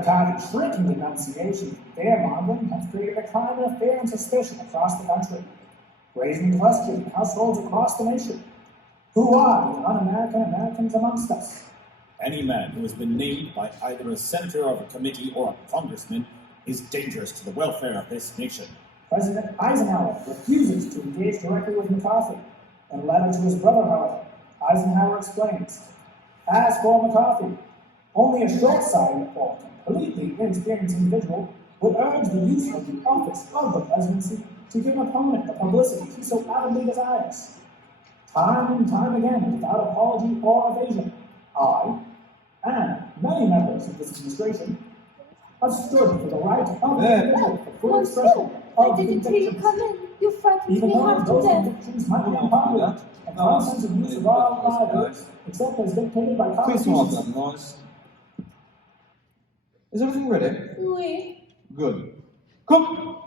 McCarthy's shrinking denunciation of fear-mongering has created a climate of fear and suspicion across the country, raising questions in households across the nation. Who are the un-American Americans amongst us? Any man who has been named by either a senator of a committee or a congressman is dangerous to the welfare of this nation. President Eisenhower refuses to engage directly with McCarthy. In a letter to his brother, however, Eisenhower explains, as for McCarthy, only a short-sighted or completely inexperienced individual would urge the use of the office of the presidency to give an opponent the publicity he so avidly desires. Time and time again, without apology or evasion, I, and many members of this administration, have stood for the right of the individual for full expression of I didn't hear you come in. You frightened even me though half to those death. convictions might be unpopular, and constants of use of our lives, except as dictated by Please don't constitutions. make that noise. Is everything ready? Oui. Good. Cook!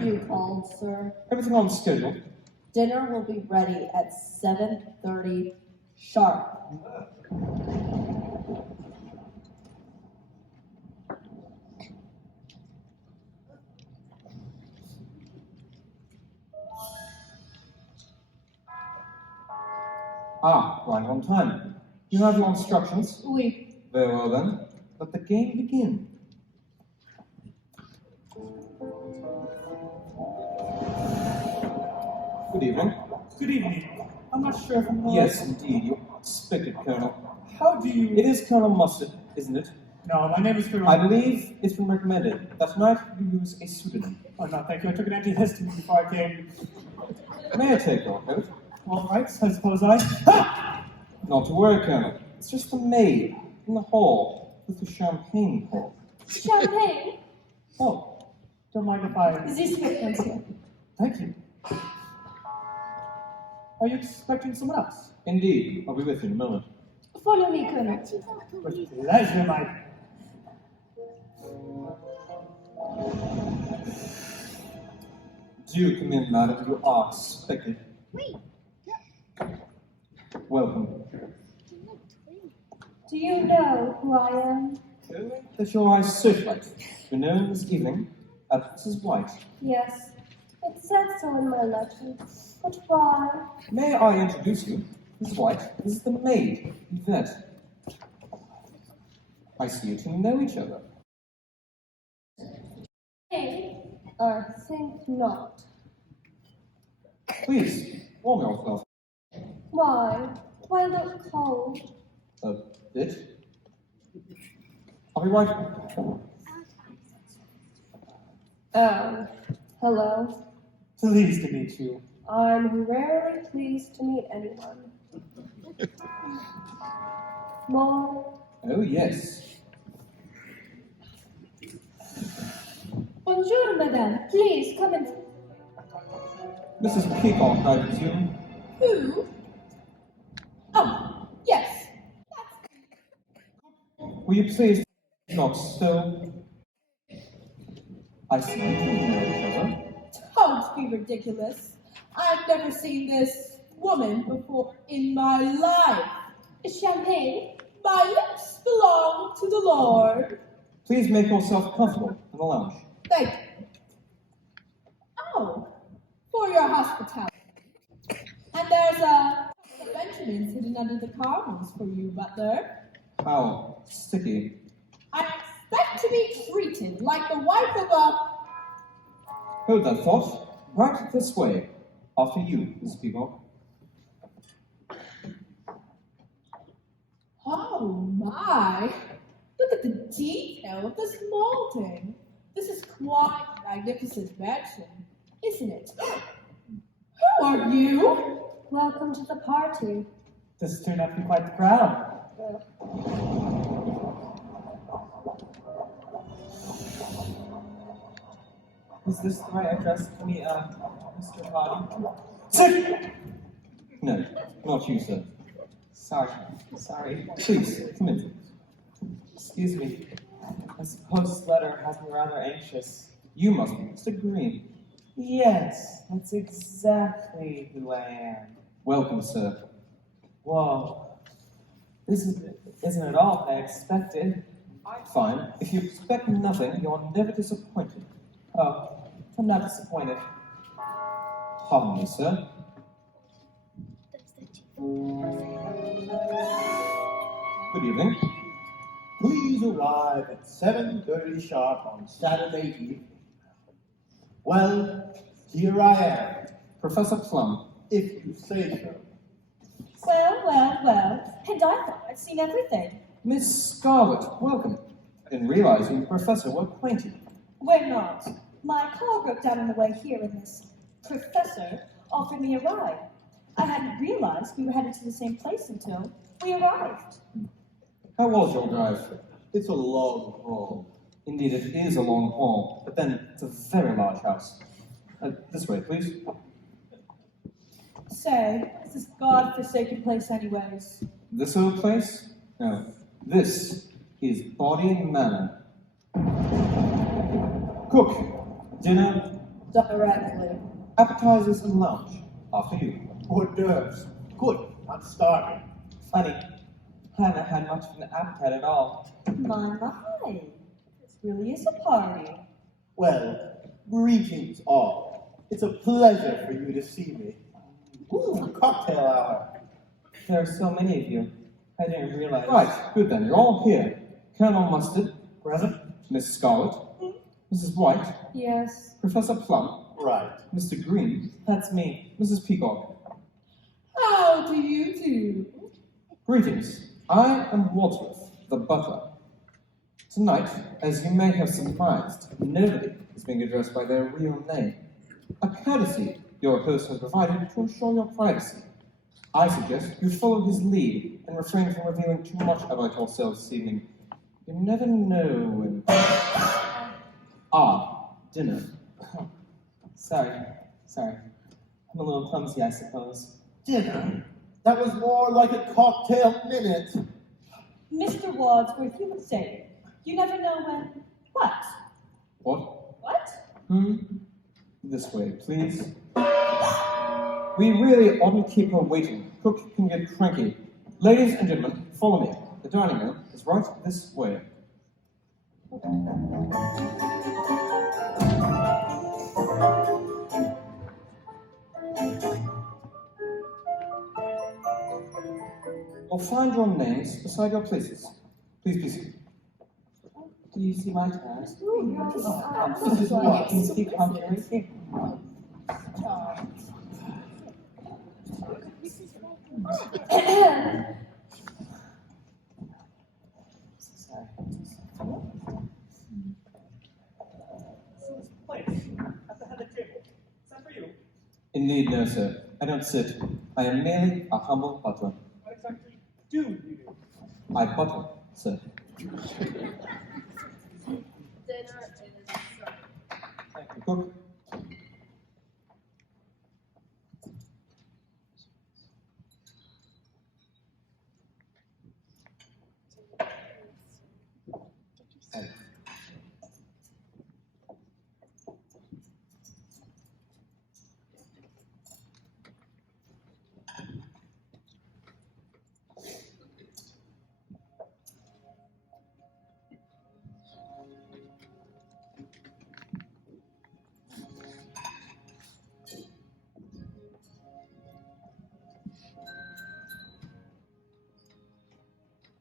You called, sir. Everything on schedule. Dinner will be ready at 7:30 sharp. Right on time. You have your instructions? Oui. Very well then. Let the game begin. Good evening. Good evening. I'm not sure if I'm the Yes, indeed. You're expected, Colonel. How do you... It is Colonel Mustard, isn't it? No, my name is Colonel... I believe it's been recommended that tonight you use a pseudonym. Oh, no, thank you. I took an antihistamine before I came. May I take your coat? All right, I suppose I... Ha! Not to worry, Colonel. It's just the maid in the hall with the champagne pour. Champagne? Oh, don't mind if I... This happens here. Thank you. Are you expecting someone else? Indeed. I'll be with you in a moment. Follow me, Colonel. With pleasure, my... Do come in, madam. You are expected. Welcome. Do you know who I am? That your eyes searchlight. You're known this evening as Mrs. White. Yes. It said so in my legend. But why? May I introduce you? Mrs. White, this is the maid, Yvette. I see you two know each other. Hey, I think not. Please, warm yourself Why? Do I look cold? a bit. I'll be right. Hello. Pleased to meet you. I'm rarely pleased to meet anyone. More? Oh, yes. Bonjour, madame. Please, come in. Mrs. Peacock, I presume. Who? Oh, yes. Will you please not so? I see you two know each other. Don't be ridiculous. I've never seen this woman before in my life. Champagne? My lips belong to the Lord. Please make yourself comfortable in the lounge. Thank you. Oh, for your hospitality. And there's a Benjamins hidden under the carvings for you, butler. How sticky. I expect to be treated like the wife of a... Hold that thought. Right this way. After you, Mrs. Peacock. Oh my! Look at the detail of this molding. This is quite a magnificent mansion, isn't it? Who are you? Welcome to the party. This turned out to be quite the crowd. Is this the right address for me, Mr. Hardy? Sit! No, not you, sir. Sorry. Please, come in. Excuse me. This post letter has me rather anxious. You must be Mr. Green. Yes, that's exactly who I am. Welcome, sir. Whoa. This isn't at all what I expected. Fine. If you expect nothing, you're never disappointed. Oh, I'm not disappointed. Pardon me, sir. Good evening. Please arrive at 7:30 sharp on Saturday evening. Well, here I am, Professor Plum. if you say so. Well, and I thought I'd seen everything. Miss Scarlet, welcome. I didn't realize you and the Professor were acquainted. We're not. My car broke down on the way here, and this professor offered me a ride. I hadn't realized we were headed to the same place until we arrived. How was your drive? It's a long haul. Indeed, it is a long haul, but then it's a very large house. This way, please. Say, it's this godforsaken place anyways. This old place? No. This is Body and Manor. Cook, dinner, Directly. appetizers, and lunch. After you. Hors d'oeuvres. Good, I'm starving. Funny. I haven't had much of an appetite at all. My. This really is a party. Well, greetings all. It's a pleasure for you to see me. Ooh, cocktail hour. There are so many of you. I didn't realize. Right, good then. You're all here. Colonel Mustard, Present? Miss Scarlet, Mrs. White, Yes. Professor Plum, Right. Mr. Green, That's me. Mrs. Peacock. How do you do? Greetings. I am Wadsworth, the butler. Tonight, as you may have surmised, nobody is being addressed by their real name. A courtesy your host has provided to ensure your privacy. I suggest you follow his lead and refrain from revealing too much about yourselves this evening. You never know when... dinner. Sorry. I'm a little clumsy, I suppose. Dinner? That was more like a cocktail minute. Mr. Wadsworth, you would say it. You never know when. What? What? This way, please. We really oughtn't keep her waiting. Cook can get cranky. Ladies and gentlemen, follow me. The dining room is right this way. You'll find your names beside your places. Please be seated. Do you see my turn? This This is what? Can you speak comfortably? Sorry. Place. At the head of the table. Is that for you? Indeed, no, sir. I don't sit. I am merely a humble butler. What exactly do you do? I butler, sir. Dinner is Thank you, cook.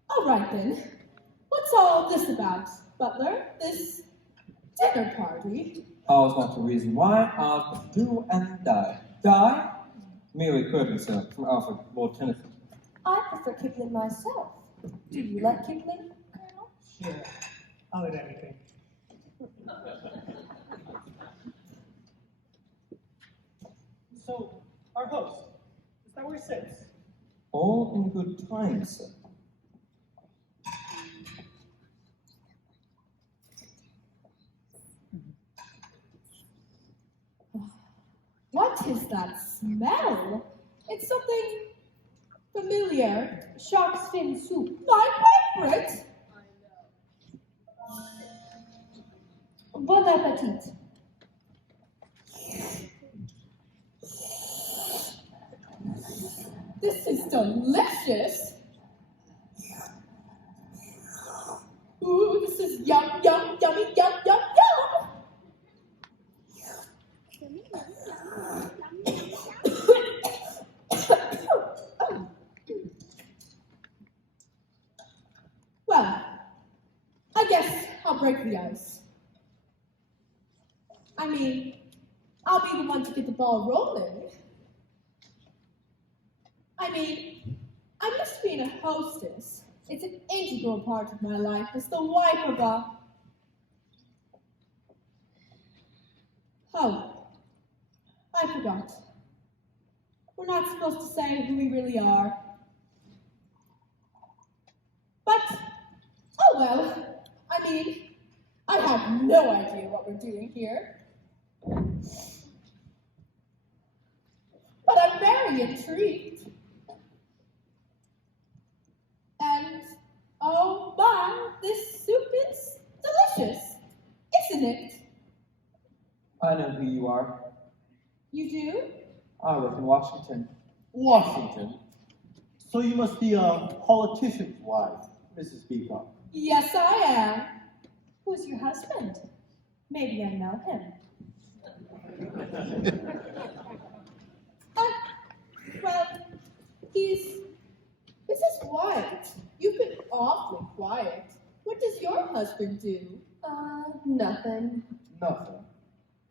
All right then. What's all this about, Butler? This dinner party? Ours not the reason why, ours but do and die. Die? Merely quoting, sir, from Alfred, Lord Tennyson. I prefer Kipling myself. Do you like Kipling, Colonel? Sure. I'll eat anything. So, our host, is that where he sits? All in good time, sir. What is that smell? It's something familiar. Shark's fin soup. My favorite! Bon appetit. This is delicious. Ooh, this is yum, yum, yummy, yum, yum, yum! Well, I guess I'll break the ice. I mean, I'll be the one to get the ball rolling. I mean, I'm used to being a hostess. It's an integral part of my life as the wife of a... Oh, I forgot. We're not supposed to say who we really are. But, oh well. I mean, I have no idea what we're doing here. But I'm very intrigued. And, oh my, this soup is delicious, isn't it? I know who you are. You do? I work in Washington. Washington. So you must be a politician's wife, Mrs. Peacock. Yes, I am. Who's your husband? Maybe I know him. Well, he's Mrs. White. You've been awfully quiet. What does your husband do? Nothing. Nothing.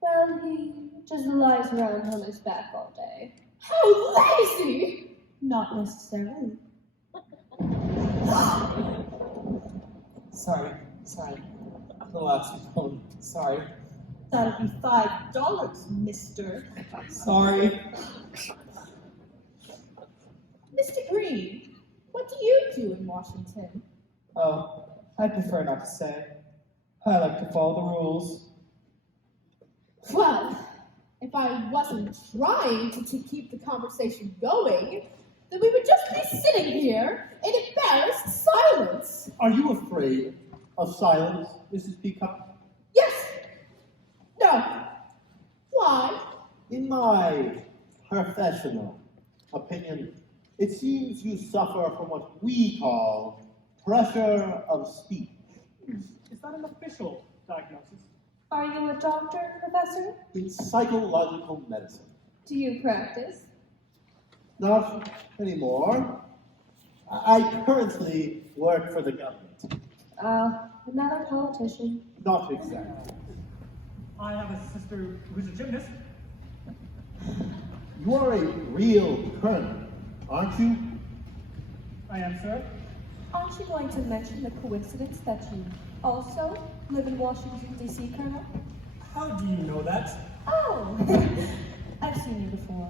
Well, he just lies around on his back all day. How lazy! Not necessarily. Sorry. The last phone. Sorry. That'll be $5, mister. Sorry. Mr. Green, what do you do in Washington? Oh, I prefer not to say. I like to follow the rules. Well, if I wasn't trying to keep the conversation going, then we would just be sitting here in embarrassed silence. Are you afraid of silence, Mrs. Peacock? Yes. No. Why? In my professional opinion, it seems you suffer from what we call pressure of speech. Is that an official diagnosis? Are you a doctor, Professor? In psychological medicine. Do you practice? Not anymore. I currently work for the government. Another politician. Not exactly. I have a sister who's a gymnast. You are a real colonel, aren't you? I am, sir. Aren't you going to mention the coincidence that you also live in Washington, D.C., Colonel? How do you know that? Oh, I've seen you before.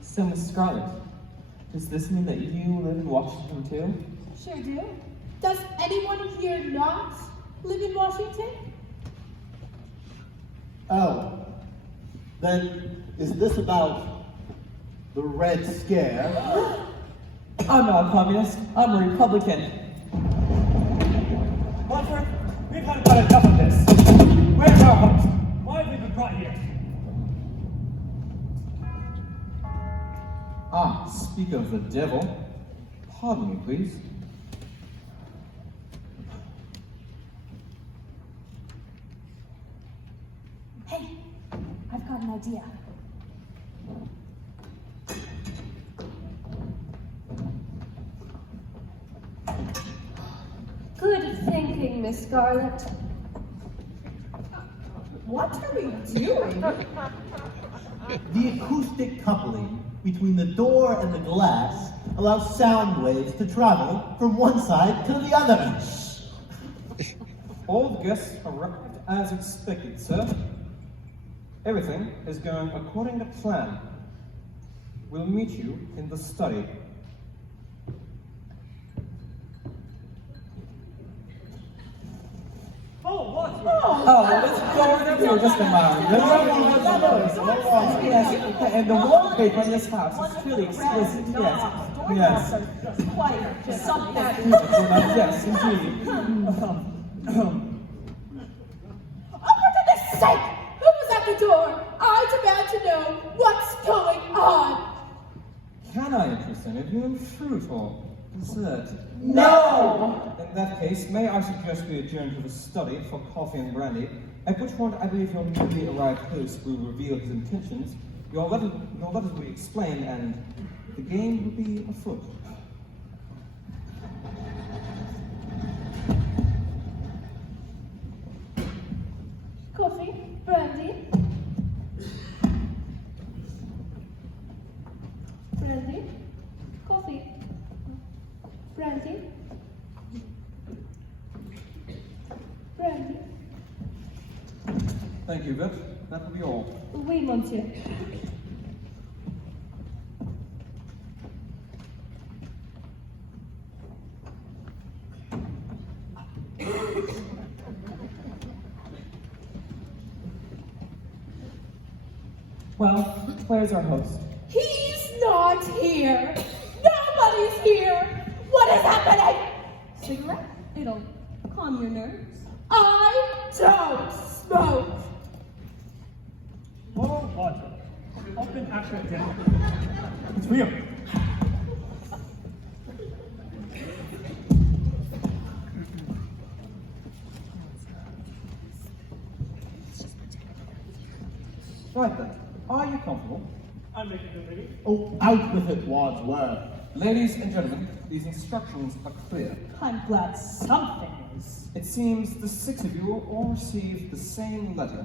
So, Miss Scarlett, does this mean that you live in Washington too? Sure do. Does anyone here not live in Washington? Oh. Then, is this about the Red Scare? I'm not a communist. I'm a Republican. Wadsworth, we've had about enough of this. Where's our host? Why have we been brought here? Ah, speak of the devil. Pardon me, please. Hey, I've got an idea. Good thinking, Miss Scarlett. What are we doing? The acoustic coupling between the door and the glass allows sound waves to travel from one side to the other. All guests arrived as expected, sir. Everything is going according to plan. We'll meet you in the study. Oh, Wadsworth! Oh, let's go over there just a moment. Yes, and the wallpaper in this house is truly exquisite. Yes. Quite something. Yes, indeed. Oh, for goodness sake! Who was at the door? I demand to know what's going on. Can I interest any of you in fruit or Dessert. No! In that case, may I suggest we adjourn to the study for coffee and brandy, at which point I believe your newly arrived host will reveal his intentions, your letters will be explained, and the game will be afoot. Coffee, brandy. Brandy, coffee, brandy, brandy. Thank you, Viv. That will be all. Oui, monsieur. Well, where's our host? He's not here. Nobody's here. What is happening? Cigarette? It'll calm your nerves. I don't smoke. More water. Open after dinner. It's real. Right then, are you comfortable? I'm making it ready. Oh, out with it, Wadsworth. Ladies and gentlemen, these instructions are clear. I'm glad something is. It seems the six of you will all receive the same letter.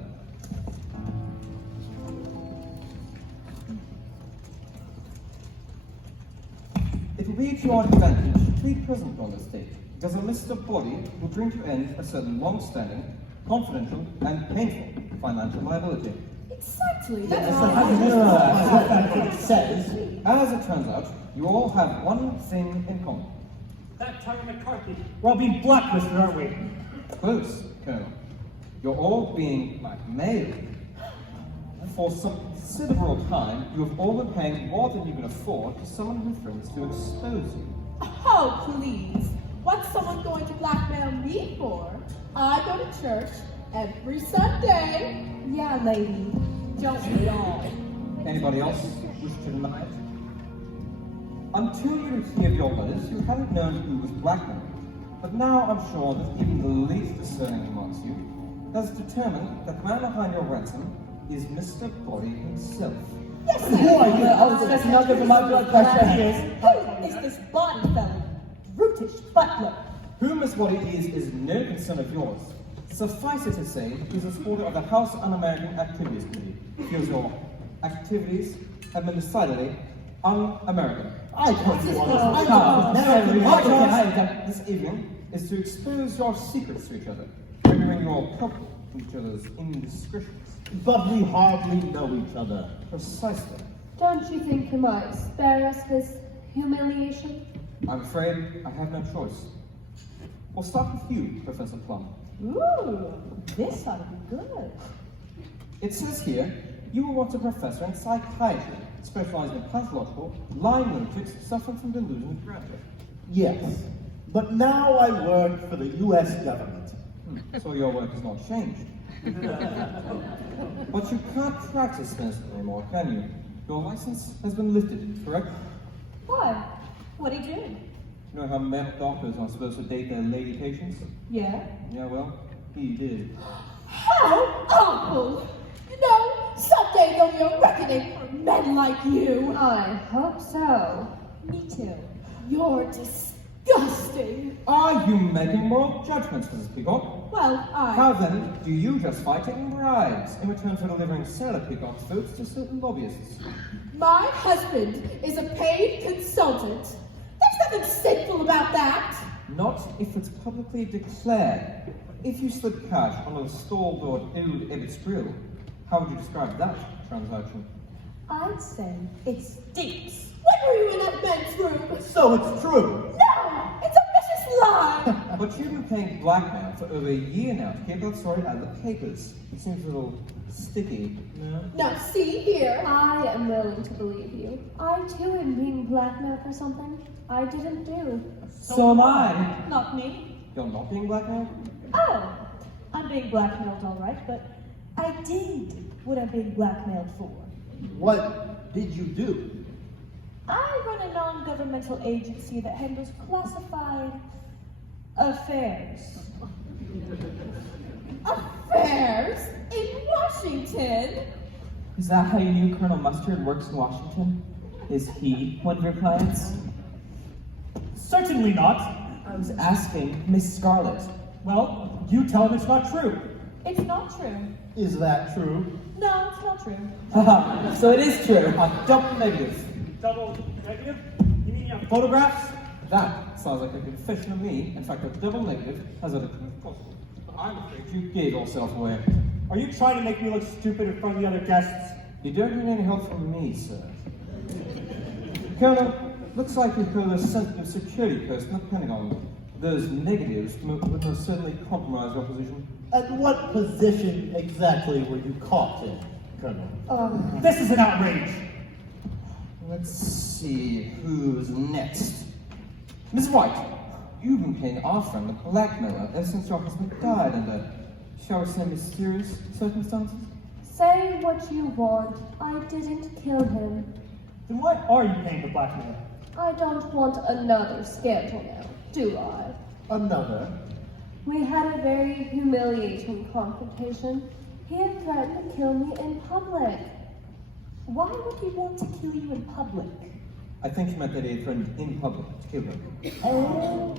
It will be to your advantage to be present on this date, because a Mr. Body will bring to end a certain long-standing, confidential, and painful financial liability. Exactly. Yes, That's it says. As it turns out, you all have one thing in common. That Terry McCarthy. We're all being blacklisted, aren't we? Close, Colonel. You're all being blackmailed. For some considerable time, you have all been paying more than you can afford to someone who threatens to expose you. Oh, please. What's someone going to blackmail me for? I go to church every Sunday. Yeah, lady. Don't we all? Anybody else wish to deny it? Until you received your letters, you hadn't known who was blackmailing. But now I'm sure that even the least discerning amongst you has determined that the man behind your ransom is Mr. Body himself. Yes, Who are you? Oh, that's not good for my blood pressure. Who is this body fellow? Brutish butler. Who Miss Body is no concern of yours. Suffice it to say, he's a supporter of the House Un-American Activities Committee. Feels your activities have been decidedly un-American. I told you all this. I Our told you never task this evening is to expose your secrets to each other, rendering your property to each other's indiscretions. But we hardly know each other. Precisely. Don't you think you might spare us this humiliation? I'm afraid I have no choice. We'll start with you, Professor Plum. Ooh, this ought to be good. It says here, you were once a professor in psychiatry, specializing in pathological, lying lunatics suffering from delusion of grandeur. Yes. But now I work for the U.S. government. So your work has not changed. But you can't practice medicine anymore, can you? Your license has been lifted, correct? Why? What'd he do? You know how male doctors are supposed to date their lady patients? Yeah? Yeah, well, he did. How awful! You know, someday there'll be a reckoning for men like you. I hope so. Me too. You're disgusting. Are you making moral judgments, Mrs. Peacock? Well, How then do you justify taking bribes in return for delivering Seiler Peacock's votes to certain lobbyists? My husband is a paid consultant. There's nothing sinful about that. Not if it's publicly declared. If you slip cash on a stalwart old Ebbets grill, how would you describe that transaction? I'd say it stinks. When were you in that men's room? So it's true. No, it's a vicious lie. But you've been paying blackmail for over a year now to keep that story out of the papers. It seems a little sticky, no? Now see here. I am willing to believe you. I too am being blackmailed for something I didn't do. So am I. Not me. You're not being blackmailed? Oh, I'm being blackmailed all right, but I did what I'm being blackmailed for. What did you do? I run a non-governmental agency that handles classified affairs. Affairs in Washington? Is that how you knew Colonel Mustard works in Washington? Is he one of your clients? Certainly not. I was asking Miss Scarlet. Well, you tell him it's not true. It's not true. Is that true? No, it's not true. Haha, so it is true. A double negative. Double negative? You mean photographs? That sounds like a confession of me. In fact, a double negative has other proof possible. I'm afraid you gave yourself away. Are you trying to make me look stupid in front of the other guests? You don't need any help from me, sir. Colonel, looks like you've got a sensitive security post in the Pentagon. Those negatives would most certainly compromise your position. At what position exactly were you caught in, Colonel? This is an outrage. Let's see who's next. Miss White, you've been paying our friend the blackmailer ever since your husband died under, shall we say, mysterious circumstances? Say what you want. I didn't kill him. Then why are you paying the blackmailer? I don't want another scandal now, do I? Another? We had a very humiliating confrontation. He had threatened to kill me in public. Why would he want to kill you in public? I think he meant that he had threatened in public to kill her. Oh.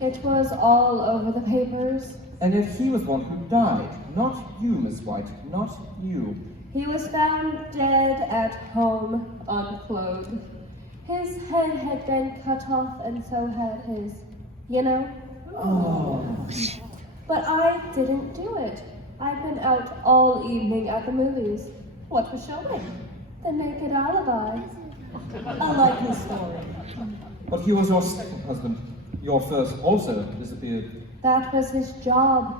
It was all over the papers. And yet he was the one who died. Not you, Miss White. Not you. He was found dead at home, unclothed. His head had been cut off, and so had his, you know? Oh. But I didn't do it. I'd been out all evening at the movies. What was showing? The naked alibi. A likely story. But he was your second husband. Your first also disappeared. That was his job.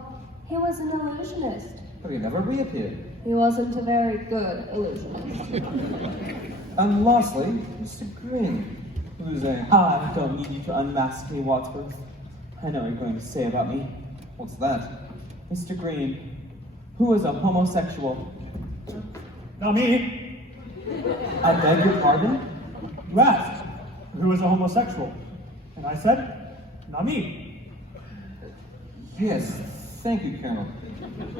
He was an illusionist. But he never reappeared. He wasn't a very good illusionist. And lastly, Mr. Green, who's a... I don't need you to unmask me, Wadsworth. I know what you're going to say about me. What's that? Mr. Green, who is a homosexual. Not me. I beg your pardon? You asked who is a homosexual. And I said, not me. Yes, thank you, Colonel.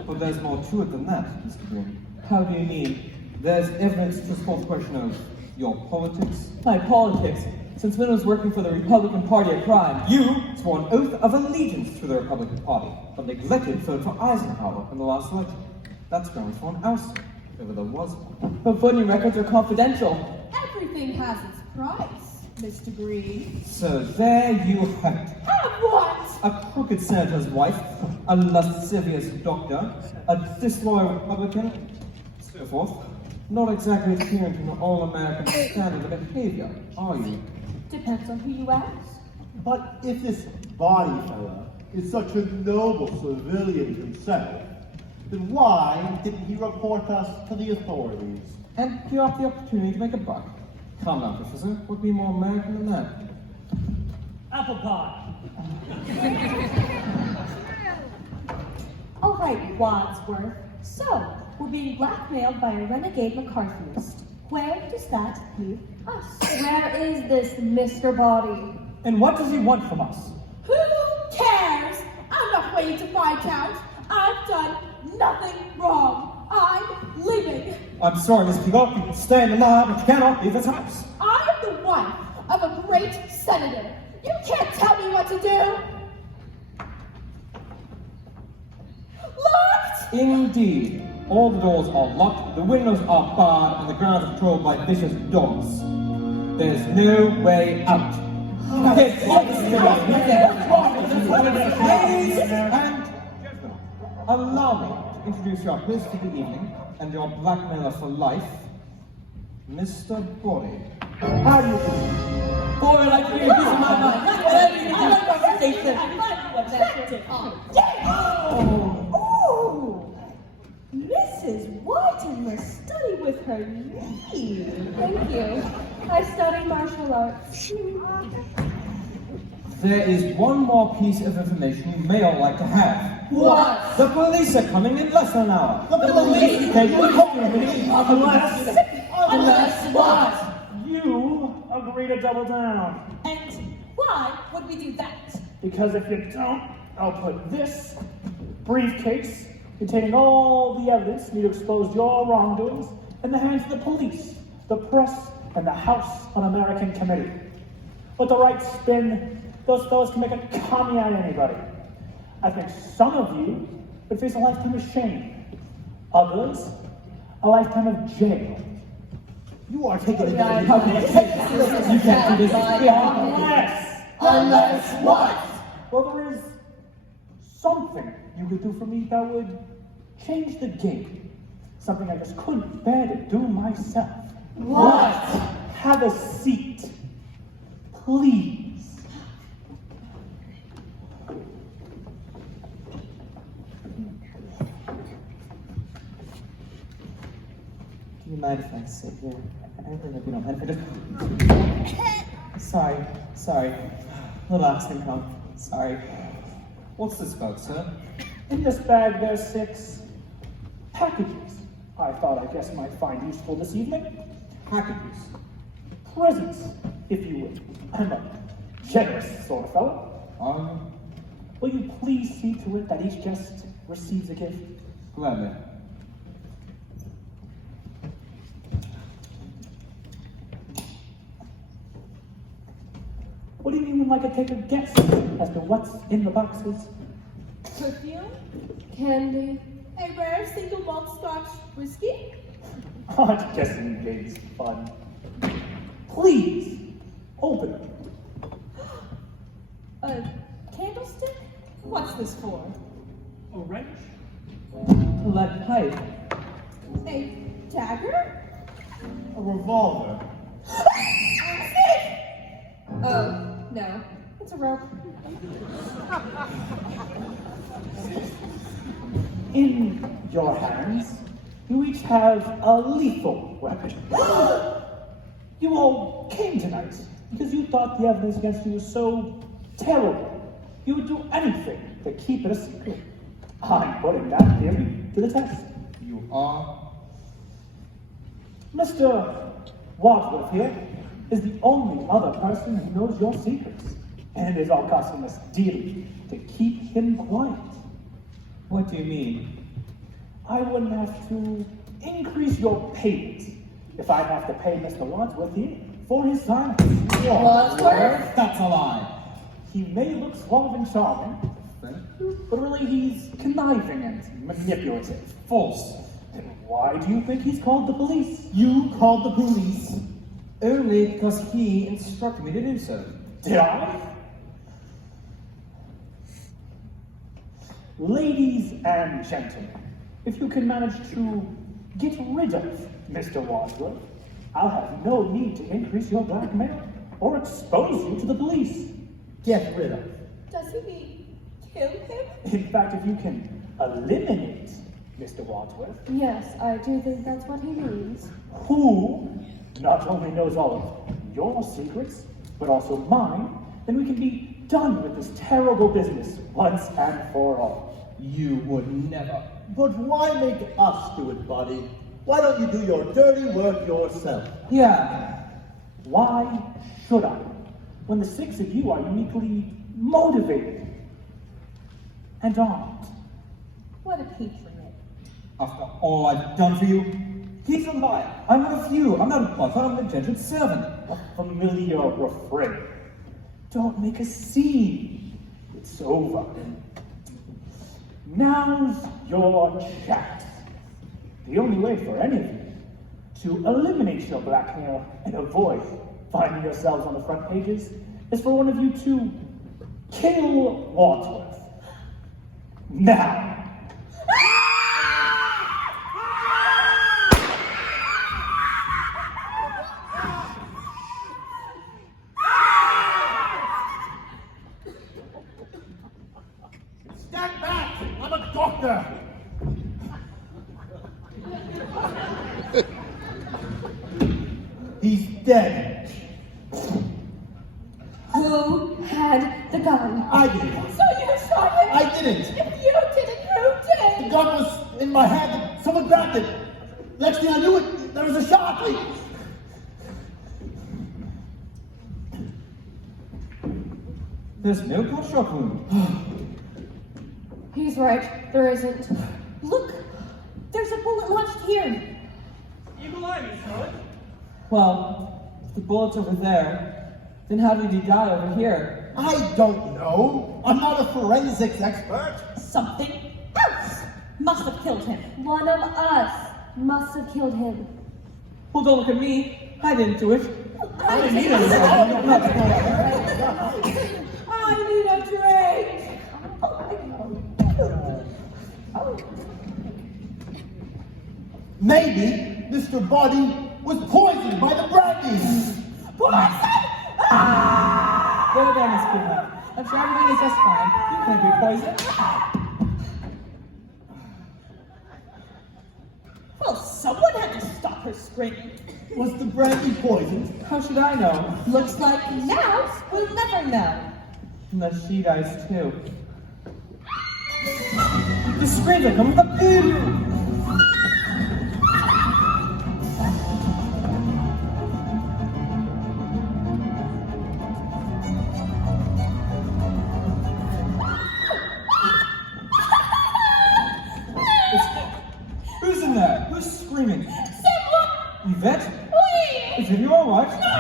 But there's more to it than that, Mr. Green. How do you mean? There's evidence to support the question of your politics. My politics. Since when was working for the Republican Party a crime? You swore an oath of allegiance to the Republican Party, but neglected to vote for Eisenhower in the last election. That's grounds for an ouster, if ever there was one. But voting records are confidential. Everything has its price, Mr. Green. So there you have it. Have what? A crooked senator's wife, a lascivious doctor, a disloyal Republican, so forth. Not exactly adhering to an all-American standard of behavior, are you? Depends on who you ask. But if this body fella is such a noble civilian himself, then why didn't he report us to the authorities? And give up the opportunity to make a buck. Come now, Professor, what would be more American than that? Apple pie. All right, Wadsworth. So, we're being blackmailed by a renegade McCarthyist. Where does that leave us? Where is this Mr. Body? And what does he want from us? Who cares? I'm not waiting to find out. I've done nothing wrong. I'm leaving. I'm sorry, Miss Peacock, you can stay in the lab, but you cannot leave this house. I'm the wife of a great senator. You can't tell me what to do. Locked! Indeed. All the doors are locked, the windows are barred, and the grounds are patrolled by vicious dogs. There's no way out. Ladies and gentlemen, allow me to introduce your host for the evening and your blackmailer for life, Mr. Body. How do you do? Boy, like to hear a piece of my mind. I like conversation. Oh! Mrs. White in the study with her knee. Thank you. I study martial arts. There is one more piece of information you may all like to have. What? The police are coming in less than an hour. The police? Take the company. Unless Unless what? you agree to double down. And why would we do that? Because if you don't, I'll put this briefcase containing all the evidence needed to expose your wrongdoings in the hands of the police, the press, and the House Un-American Committee. With the right spin, those fellas can make a commie out of anybody. I think some of you would face a lifetime of shame. Others, a lifetime of jail. You are taking it You can't do this. Unless what? Well, there is something you could do for me that would change the game. Something I just couldn't bear to do myself. What? Have a seat. Please. Do you mind if I sit here? I really hope you don't mind if I just... Sorry. Little accident come. Sorry. What's this about, sir? In this bag, there's 6 packages I thought I guess might find useful this evening. Packages. Presents, if you will. I'm a generous sort of fellow. Will you please see to it that each guest receives a gift? Gladly. What do you mean when Micah take a guess as to what's in the boxes? Perfume? Candy. A rare single malt scotch whiskey? Aren't guessing games fun? Please, open it. A candlestick? What's this for? A wrench? A lead pipe. A dagger? A revolver. Oh, no. It's a rope. In your hands, you each have a lethal weapon. You all came tonight because you thought the evidence against you was so terrible. You would do anything to keep it a secret. I'm putting that theory to the test. You are? Mr. Wadsworth here is the only other person who knows your secrets, and it is all costing us dearly to keep him quiet. What do you mean? I wouldn't have to increase your payment if I'd have to pay Mr. Wadsworth here for his silence. Wadsworth? That's a lie. He may look suave and charming, but really he's conniving and manipulative. False. Then why do you think he's called the police? You called the police. Only because he instructed me to do so. Did I? Ladies and gentlemen, if you can manage to get rid of Mr. Wadsworth, I'll have no need to increase your blackmail or expose you to the police. Get rid of. Does he mean kill him? In fact, if you can eliminate Mr. Wadsworth, Yes, I do think that's what he means. who not only knows all of your secrets, but also mine, then we can be done with this terrible business once and for all. You would never. But why make us do it, buddy? Why don't you do your dirty work yourself? Yeah. Why should I? When the 6 of you are uniquely motivated and armed. What a patriot. After all I've done for you, he's a liar. I'm one of you. I'm not a buffer. I'm an indentured servant. A familiar refrain. Don't make a scene. It's over. Now's your chance. The only way for any of you to eliminate your blackmail and avoid finding yourselves on the front pages is for one of you to kill Wadsworth. Now. Stand back! I'm a doctor! He's dead. Who had the gun? I did. So you shot him? I didn't. If you didn't, who The did? gun was in my hand. Someone grabbed it. Next thing I knew, there was a shot. There's no gunshot wound. He's right, there isn't. Look! There's a bullet lodged here! Eagle eye, Miss Charlotte. Well, if the bullet's over there, then how did he die over here? I don't know. I'm not a forensics expert. Something else must have killed him. One of us must have killed him. Well, don't look at me. I didn't do it. I didn't either. I need a drink. Maybe Mr. Body was poisoned by the brandy. Poison! Go there, Miss Kidnap. I'm sure everything is just fine. You can't be poisoned. Well, someone had to stop her screaming. Was the brandy poisoned? How should I know? Looks like now we'll never know. Unless she dies too. The screams are coming from you! Who's in there? Who's screaming? Someone! Yvette? Please! Is it all right? No!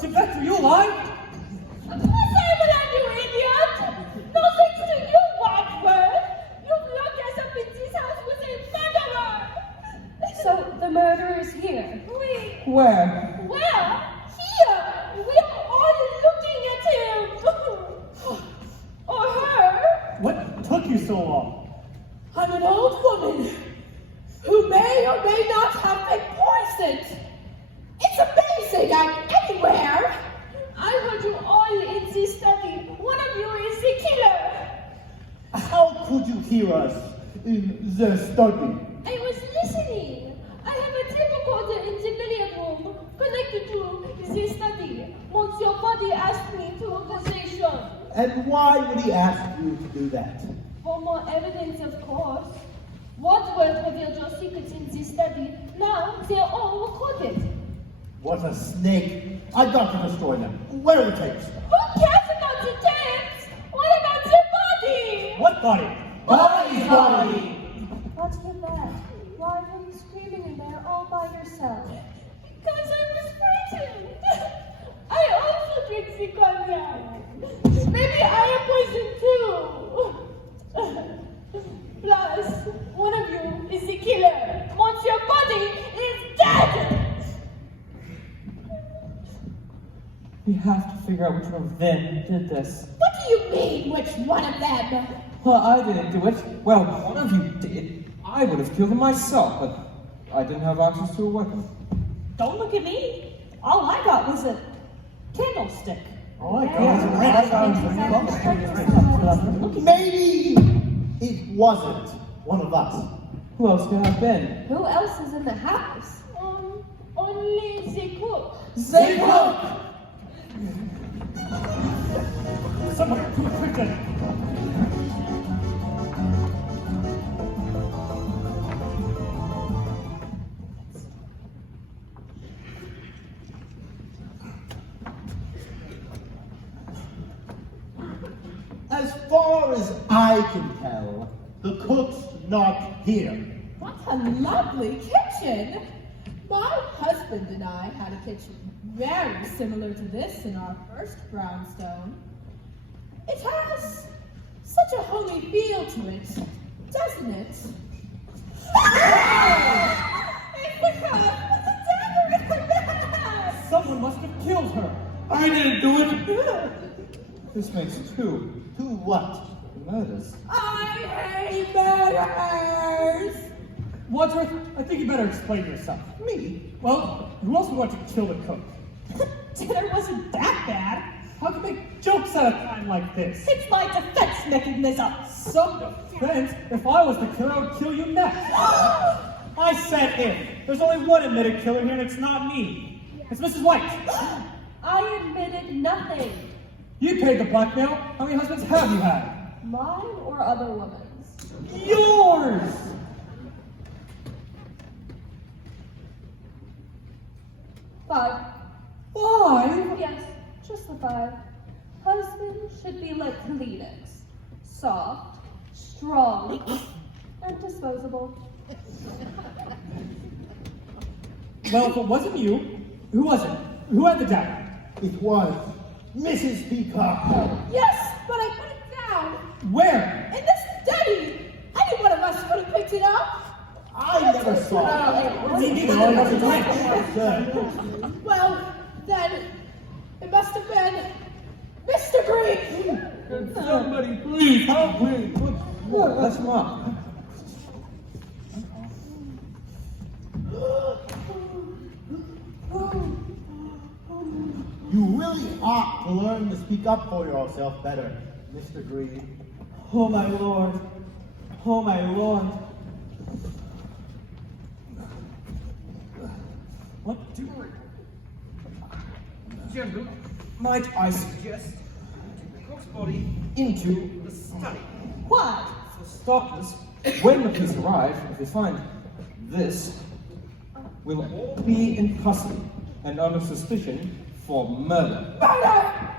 Yvette, are you alive? Simon, you idiot! No thanks to you, Bagwell! You locked us up in this house with a murderer! So the murderer is here. Where? Well, here! We are all looking at him! Or her! What took you so long? I'm an old woman who may or may not have been poisoned. It's amazing I'm anywhere. I heard you all in this study. One of you is the killer. How could you hear us in the study? I was listening. I have a tape recorder in the billiard room connected to the study. Monsieur Body asked me to a conversation. And why would he ask you to do that? For more evidence, of course. Wadsworth revealed your secrets in this study. Now they're all recorded. What a snake. I've got to destroy them. Where are the tapes? Who cares about the tapes? What about the body? What body? Body! What's with that? Why were you screaming in there all by yourself? Because I was frightened. I also drink the cognac. Maybe I am poisoned too. Plus, one of you is the killer. Monsieur Body is dead! We have to figure out which one of them did this. What do you mean, which one of them? Well, I didn't do it. Well, one of you did. I would have killed him myself, but I didn't have access to a weapon. Don't look at me. All I got was a candlestick. All I got was a Maybe it wasn't one of us. Who else could it have been? Who else is in the house? Only the cook. Say look! Someone too quick then. As far as I can tell, the cook's not here. What a lovely kitchen! My husband and I had a kitchen very similar to this in our first brownstone. It has such a homey feel to it, doesn't it? It's the cat with the dagger in her back! Someone must have killed her. I didn't do it! This makes two. To what? Murders. I hate murderers! Wadsworth, I think you better explain yourself. Me? Well, you also want to kill the cook. Dinner wasn't that bad. How can you make jokes at a time like this? It's my defense mechanism. Some defense? If I was the killer, I would kill you next. I said if. There's only one admitted killer here, and it's not me. It's Mrs. White. I admitted nothing. You paid the blackmail. How many husbands have you had? Mine or other women's? Yours! Five. Five? Yes, just the five. soft, strong, and disposable. Well, if it wasn't you, who was it? Who had the dagger? It was Mrs. Peacock. Yes, but I put it down. Where? In this study. Any one of us could have picked it up. I never saw it. Me neither. All I know is the Well, then, it must have been Mr. Green. Can somebody please help me? That's Mark. You really ought to learn to speak up for yourself better, Mr. Green. Oh my lord. Oh my lord. What do General, might I suggest taking Cook's body into the study? Why? For starters, when the police arrive, if they find this, we'll all be in custody and under suspicion for murder.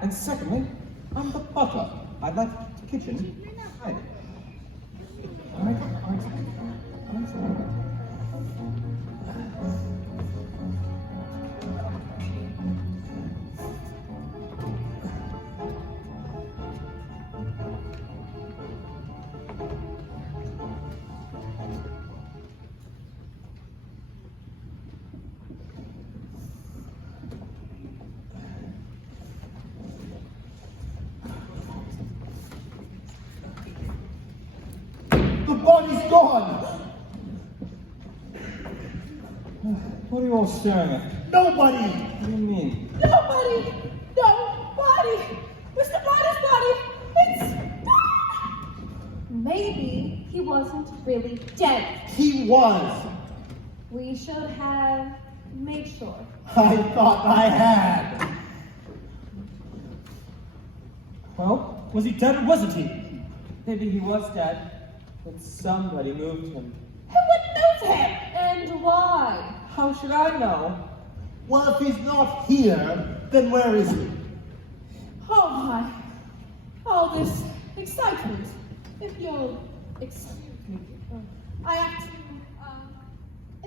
And secondly, I'm the butler. I'd like the kitchen hiding. The body's gone. What are you all staring at? Nobody. What do you mean? Nobody. Nobody. Mr. Potter's body. It's gone. Maybe he wasn't really dead. He was. We should have made sure. I thought I had. Well, was he dead or wasn't he? Maybe he was dead, but somebody moved him. Who would move him? And why? How should I know? Well, if he's not here, then where is he? Oh my. All this excitement. If you'll excuse me. I have to,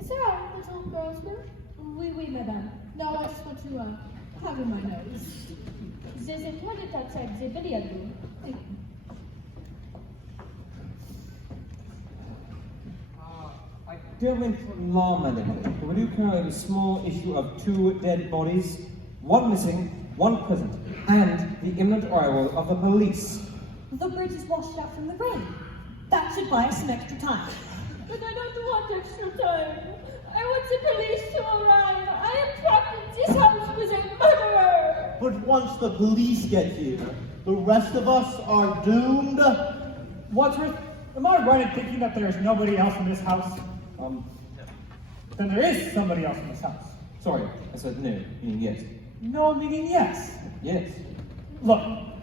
is there a little girl's room? Oui, madame. No, I just want to, have in my nose. There's a toilet outside the billiard room. Thank you. I don't mean to alarm anyone, but we do carry the small issue of 2 dead bodies, 1 missing, 1 present, and the imminent arrival of the police. The bridge is washed out from the rain. That should buy us some extra time. But I don't want extra time. I want the police to arrive. I am trapped in this house with a murderer. But once the police get here, the rest of us are doomed. Wadsworth, am I right in thinking that there is nobody else in this house? Then there is somebody else in this house. Sorry, I said no, meaning yes. No, meaning yes. Yes. Look,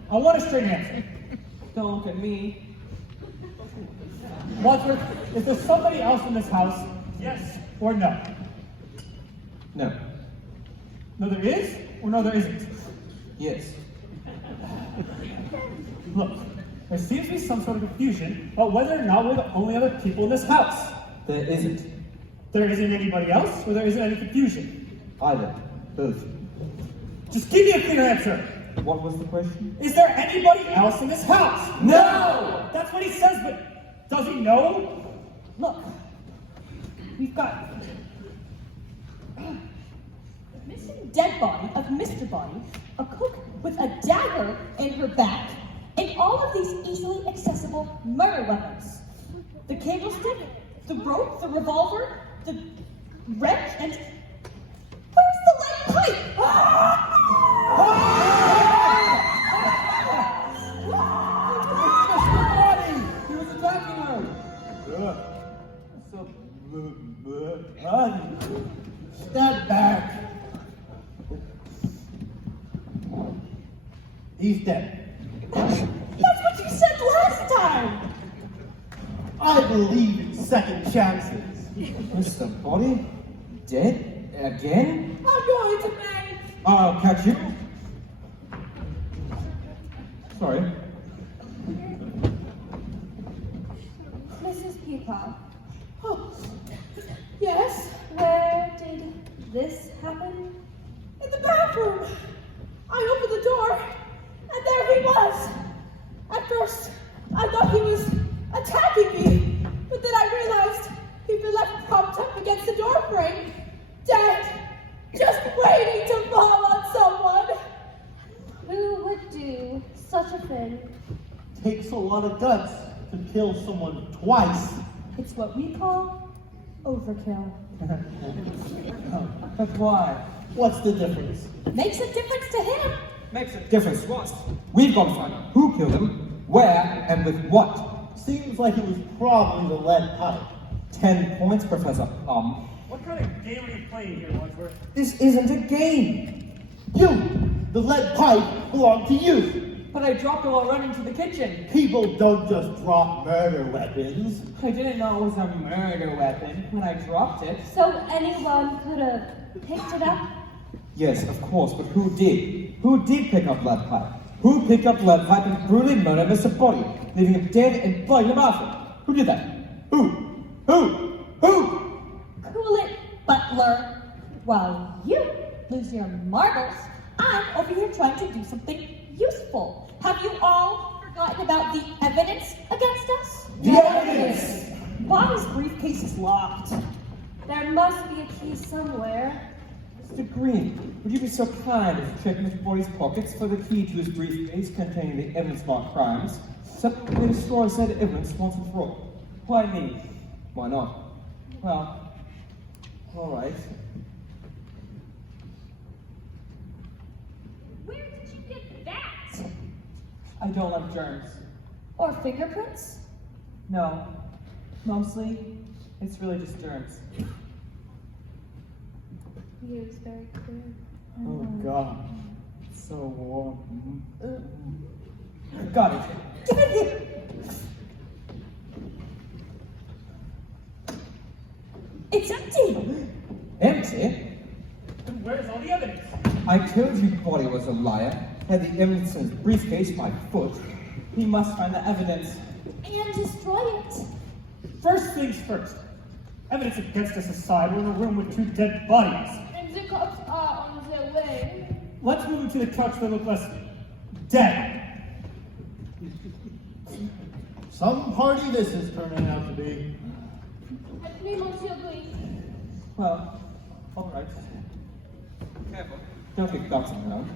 I want a straight answer. Don't look at me. Wadsworth, is there somebody else in this house? Yes or no? No. No, there is, or no, there isn't? Yes. Look, there seems to be some sort of confusion about whether or not we're the only other people in this house. There isn't. There isn't anybody else, or there isn't any confusion? Either. Both. Just give me a clear answer. What was the question? Is there anybody else in this house? No! That's what he says, but does he know? Look, we've got a missing dead body of Mr. Body, a cook with a dagger in her back, and all of these easily accessible murder weapons. The candlestick, the rope, the revolver, the wrench, and where's the lead pipe? He was attacking her! Stand back. He's dead. That's what you said last time! I believe in second chances. Mr. Body? Dead? Again? I'm going to bed. I'll catch you. Sorry. Yreka, Oh, yes, where did this happen? in the bathroom. I opened the door, and there he was. At first, I thought he was attacking me, but then I realized he'd been left propped up against the door frame, dead, just waiting to fall on someone. Who would do such a thing? Takes a lot of guts to kill someone twice. It's what we call overkill. But why? What's the difference? Makes a difference to him. Makes a difference to us. We've got to find out who killed him, where, and with what. Seems like it was probably the lead pipe. 10 points, Professor Plum. What kind of game are you playing here, Wadsworth? This isn't a game. You! The lead pipe belonged to you! But I dropped it while running to the kitchen. People don't just drop murder weapons. I didn't know it was a murder weapon when I dropped it. So anyone could have picked it up? Yes, of course, but who did? Who did pick up lead pipe? Who picked up lead pipe and brutally murdered Mr. Body, leaving him dead and bloody in the bathroom? Who did that? Who? Cool it, butler. While you lose your marbles, I'm over here trying to do something useful. Have you all forgotten about the evidence against us? The evidence! Bonnie's briefcase is locked. There must be a key somewhere. Mr. Green, would you be so kind as to check Mr. Body's pockets for the key to his briefcase containing the evidence-marked crimes, except they destroy said evidence once and for all? Why me? Why not? Well, all right. Where did you get that? I don't like germs. Or fingerprints? No. Mostly, it's really just germs. He was very clear. Oh, God. It's so warm. Got it. Get here! It's empty! Empty? Then where's all the evidence? I told you Body was a liar. Had the evidence in his briefcase by foot. He must find the evidence. And destroy it. First things first. Evidence against us aside, we're in a room with 2 dead bodies. And the cops are on their way. Let's move into the couch that look less dead. Some party this is turning out to be. Appelez Monsieur Green. Well, all right. Careful. Don't get guts around.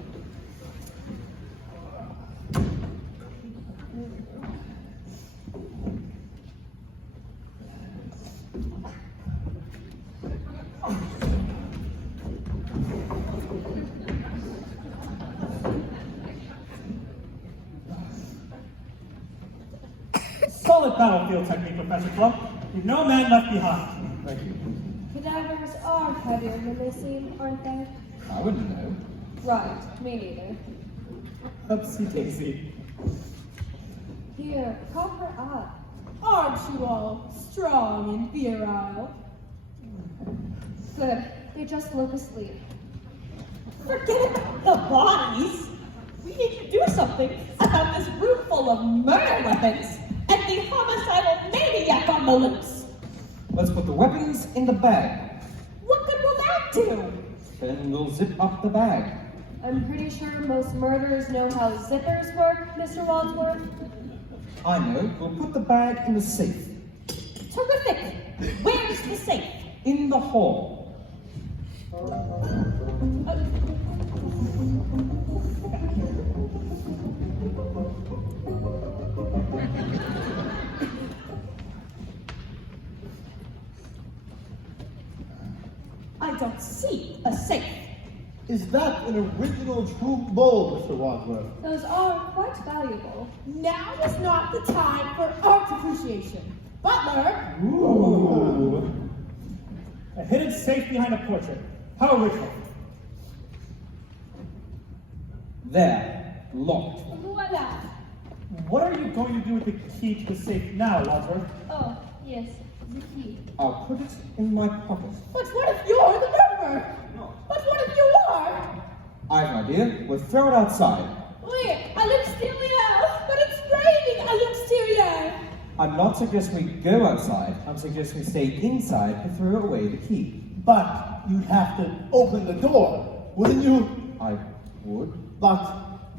Solid battlefield technique, Professor Plum. Leave no man left behind. Thank you. Cadavers are heavier than they seem, aren't they? I wouldn't know. Right, me neither. Upsy daisy. Here, prop her up. Aren't you all strong and virile? Good. They just look asleep. Forget about the bodies. We need to do something about this room full of murder weapons and the homicidal maniac on the loose. Let's put the weapons in the bag. What good will that do? Then we'll zip up the bag. I'm pretty sure most murderers know how zippers work, Mr. Wadsworth. I know. We'll put the bag in the safe. Terrific. Where's the safe? In the hall. I don't see a safe. Is that an original true bowl, Mr. Wadsworth? Those are quite valuable. Now is not the time for art appreciation. Butler, Ooh. A hidden safe behind a portrait. How original. There. Locked. voila. What are you going to do with the key to the safe now, Wadsworth? Oh, yes, the key. I'll put it in my pocket. But what if you're the murderer? But what if you are? I have an idea. We'll throw it outside. Oui, à l'extérieur. But it's raining à l'extérieur. I'm not suggesting we go outside. I'm suggesting we stay inside and throw away the key. But you'd have to open the door, wouldn't you? I would. But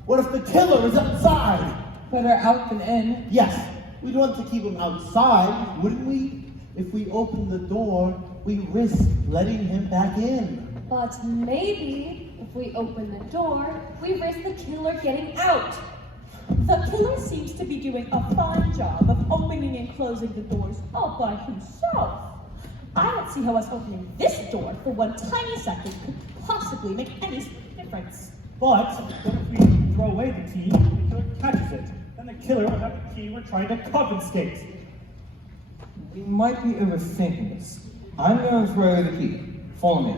what if the killer is outside? Better out than in. Yes, we'd want to keep him outside, wouldn't we? If we open the door, we risk letting him back in. But maybe if we open the door, we risk the killer getting out. The killer seems to be doing a fine job of opening and closing the doors all by himself. I don't see how us opening this door for one tiny second could possibly make any difference. But what if we throw away the key and the killer catches it? Then the killer will have the key we're trying to confiscate. We might be overthinking this. I'm going to throw away the key. Follow me.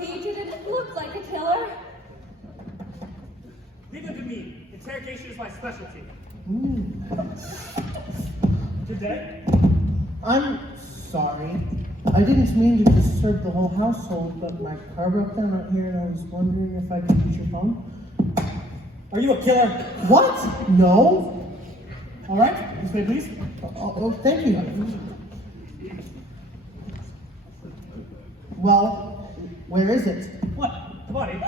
He didn't look like a killer. Leave it to me. Interrogation is my specialty. Today? I'm sorry. I didn't mean to disturb the whole household, but my car broke down out here and I was wondering if I could use your phone. Are you a killer? What? No. All right. This way, please. Oh, thank you. Well, where is it? What? The body?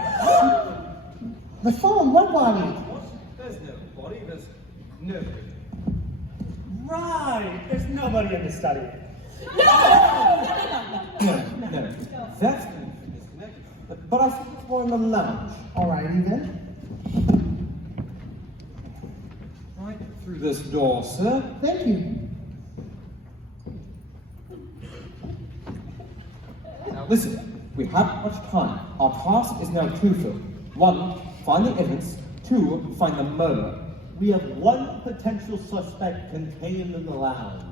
The phone, what body? There's no body, there's nobody. Right. There's nobody in the study. No. That's disconnected. But I think it's more in the lounge. Alrighty then. Right through this door, sir. Thank you. Now listen, we haven't much time. Our task is now twofold. 1, find the evidence. 2, find the murderer. We have one potential suspect contained in the lounge,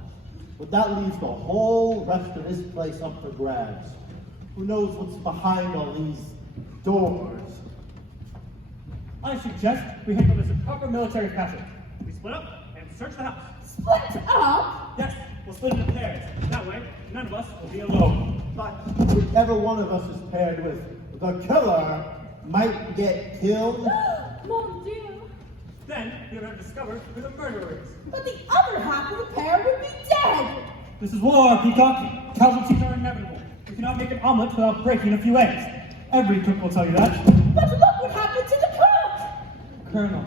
but that leaves the whole rest of this place up for grabs. Who knows what's behind all these doors? I suggest we handle this in proper military fashion. We split up and search the house. Split up? Yes, we'll split into pairs. That way, none of us will be alone. But whichever one of us is paired with the killer might get killed. Mon Dieu. Then we're going to discover who the murderer is. But the other half of the pair would be dead. This is war, Peacock. Casualties are inevitable. We cannot make an omelet without breaking a few eggs. Every cook will tell you that. But look what happened to the cook. Colonel,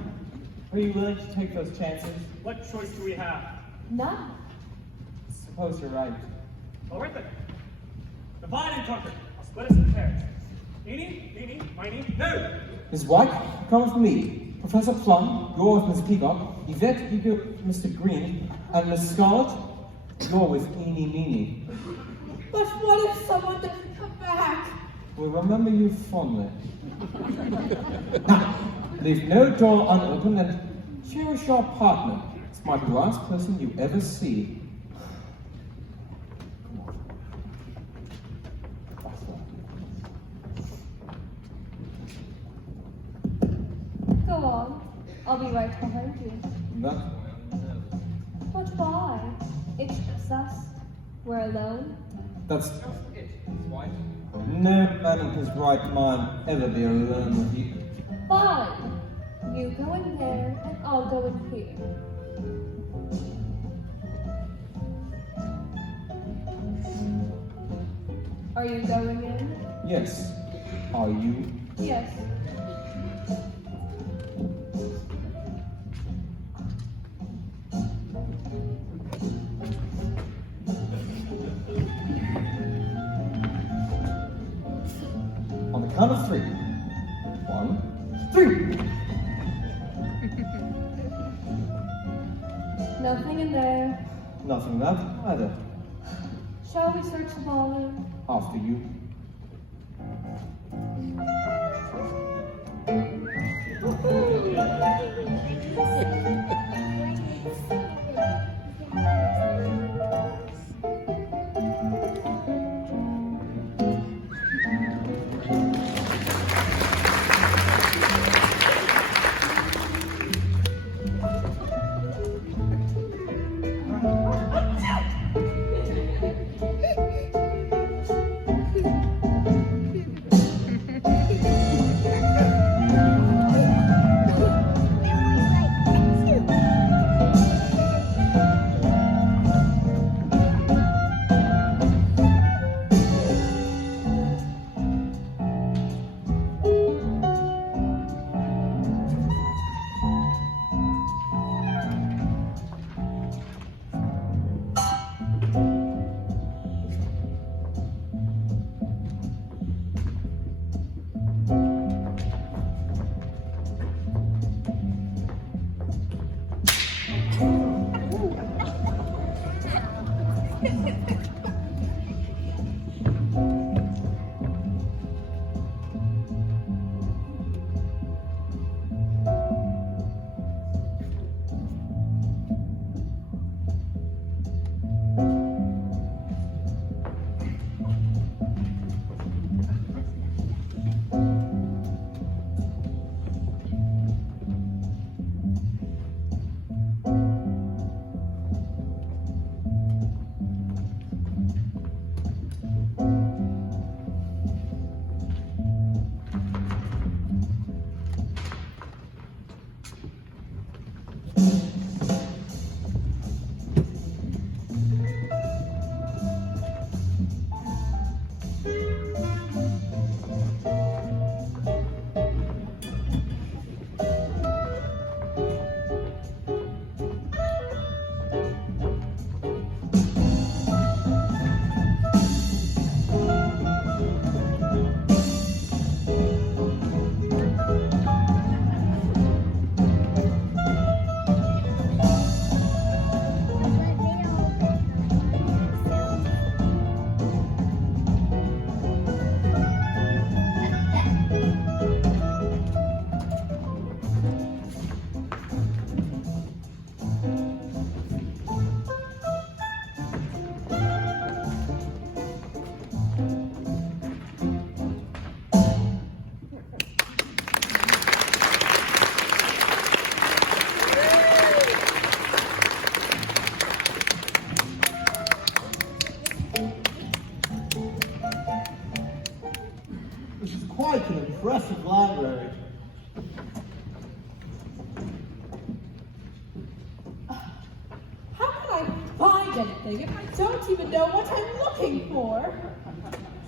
are you willing to take those chances? What choice do we have? None. Suppose you're right. All right then. Divide and conquer. I'll split us into pairs. Deany, Miney, no! Miss White, come with me. Professor Plum, you're with Miss Peacock. Yvette, you go with Mr. Green. And Miss Scarlet, you're with Eeny Meeny. But what if someone doesn't come back? We'll remember you fondly. Now, leave no door unopened and cherish your partner. It's my last person you ever see. Go on. I'll be right behind you. That But why? It's just us. We're alone. That's just it, Miss White. No man in his right mind ever be alone with you. Fine. You go in there, and I'll go in here. Are you going in? Yes. Are you? Yes. On the count of 3. 1, 3. Nothing in there. Nothing that either. Shall we search the ballroom? After you. find anything if I don't even know what I'm looking for?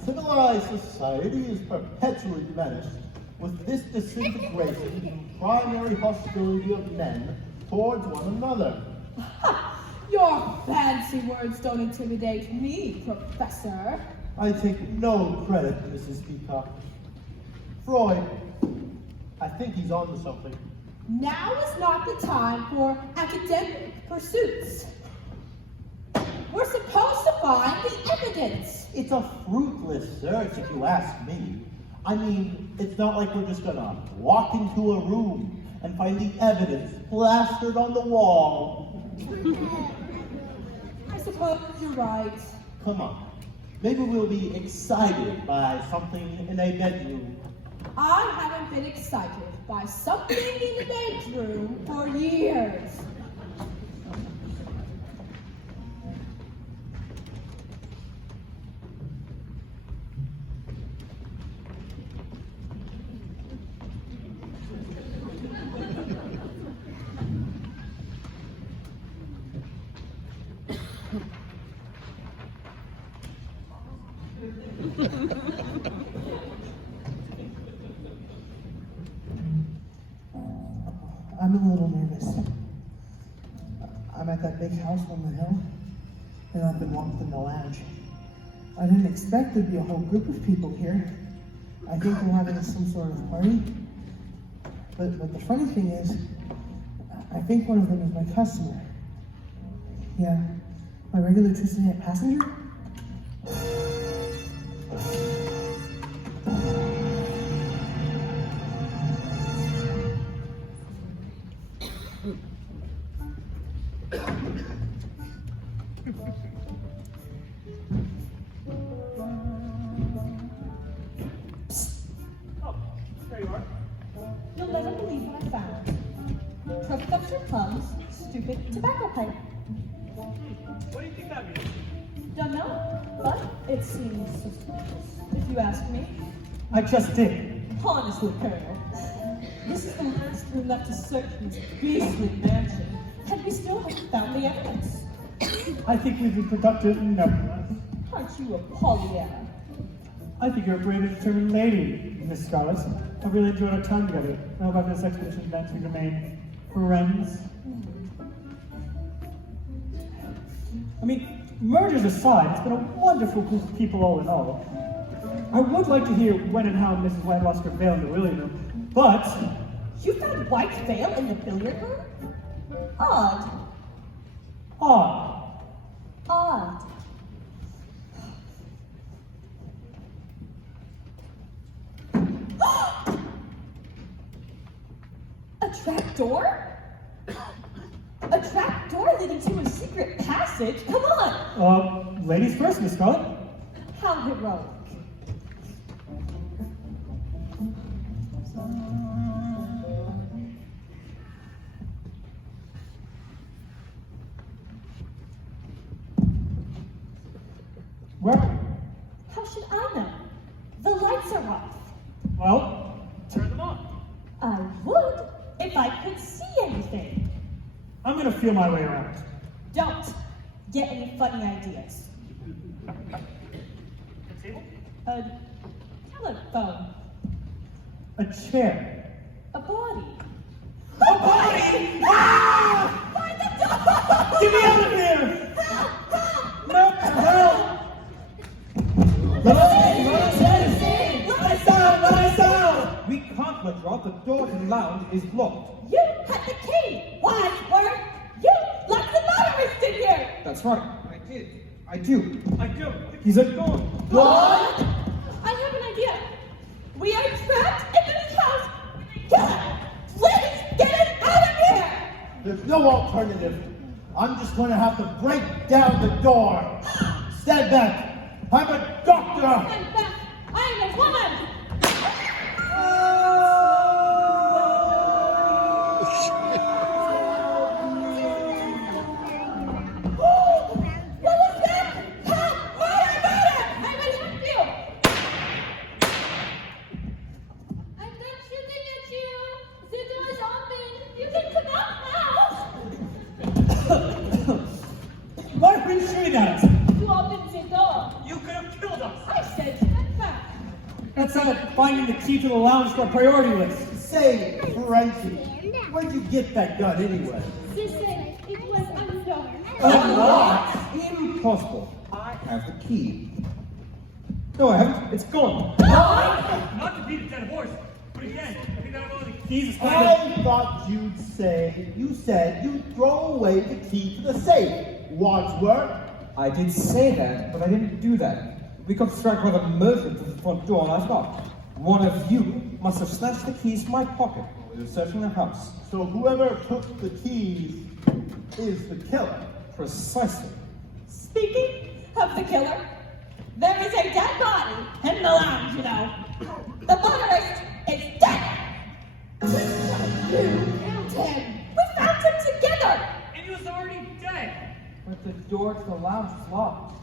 Civilized society is perpetually menaced with this disintegration and primary hostility of men towards one another. Ha! Your fancy words don't intimidate me, Professor. I take no credit, Mrs. Peacock. Freud, I think he's onto something. Now is not the time for academic pursuits. We're supposed to find the evidence. It's a fruitless search, if you ask me. I mean, it's not like we're just gonna walk into a room and find the evidence plastered on the wall. I suppose you're right. Come on. Maybe we'll be excited by something in a bedroom. I haven't been excited by something in the bedroom for years. I'm a little nervous. I'm at that big house on the hill, and I've been locked in the lounge. I didn't expect there'd be a whole group of people here. I think they're having some sort of party. But the funny thing is, I think one of them is my customer. Yeah, my regular Tuesday night passenger. You'll never believe what I found. Professor Plum's stupid tobacco pipe. What do you think that means? Don't know, but it seems suspicious, if you ask me. I just did. Honestly, Colonel, this is the last room left to search in this beastly mansion, and we still haven't found the evidence. I think we've been productive nevertheless. Aren't you a Pollyanna? I think you're a brave and determined lady, Miss Scarlet. I really enjoyed our time together. I hope after this expedition that we remain friends. I mean, murders aside, it's been a wonderful group of people all in all. I would like to hear when and how Mrs. White lost her veil in the billiard room, but... You found White's veil in the billiard room? Odd. Odd. Odd. A trap door? A trap door leading to a secret passage? Come on! Ladies first, Miss Scarlet. How heroic. Where? How should I know? The lights are off. Well, turn them on. I would if I could see anything. I'm gonna feel my way around. Don't get any funny ideas. A table? A telephone. A chair. A body. A body! Ah! Find the door! Get me out of here! Help! Help! No, help! Let us out! We can't let you out. The door to the lounge is locked. You had the key! Wadsworth! You locked the motorist in here! That's right. I did. I do. I do. He's gone. What? I have an idea. We are trapped in this house with a killer! Please get us out of here! There's no alternative. I'm just going to have to break down the door. Stand back. I'm a doctor. Stand back! I am a woman! What was that? Help! Murder! I will help you! I'm not shooting at you! The door is open! You can come out now! Why are we finding the key to the lounge to our priority list. Say, Frenchie, where'd you get that gun anyway? Sissy, it was unlocked. Unlocked? Impossible. I have the key. No, I haven't. It's gone. Not to beat a dead horse, but again, I think that one of the keys is kind of... I thought you said you'd throw away the key to the safe, Wadsworth. I did say that, but I didn't do that. We got struck by the murderer to the front door last night. One of you must have snatched the keys from my pocket while we were searching the house. So whoever took the keys is the killer. Precisely. Speaking of the killer, there is a dead body in the lounge, you know. The motorist is dead. Dead. We found him together. And he was already dead. But the door to the lounge is locked.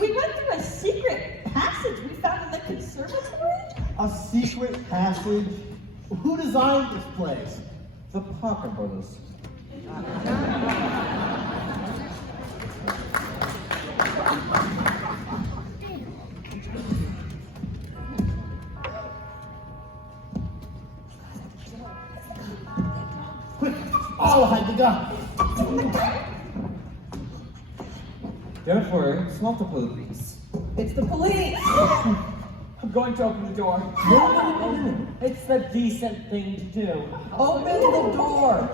We went through a secret passage we found in the conservatory. A secret passage? Who designed this place? The Parker brothers. Quick, I'll hide the gun. Don't worry, it's not the police. It's the police! I'm going to open the door. No. It's the decent thing to do. Open the door!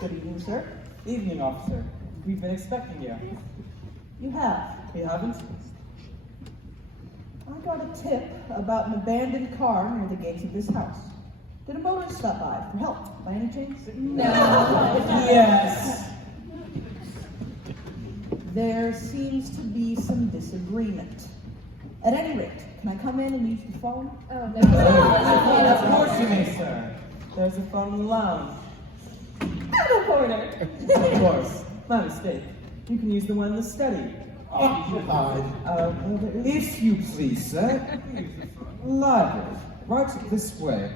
Good evening, sir. Evening, officer. We've been expecting you. You have. We haven't? I got a tip about an abandoned car near the gates of this house. Did a motorist stop by for help, by any chance? Yes. There seems to be some disagreement. At any rate, can I come in and use the phone? Oh, no. Of course you may, sir. There's a phone in the lounge. Out corner. Of course. My mistake. You can use the one in the study. Occupied. If you please, sir. Library. Right this way.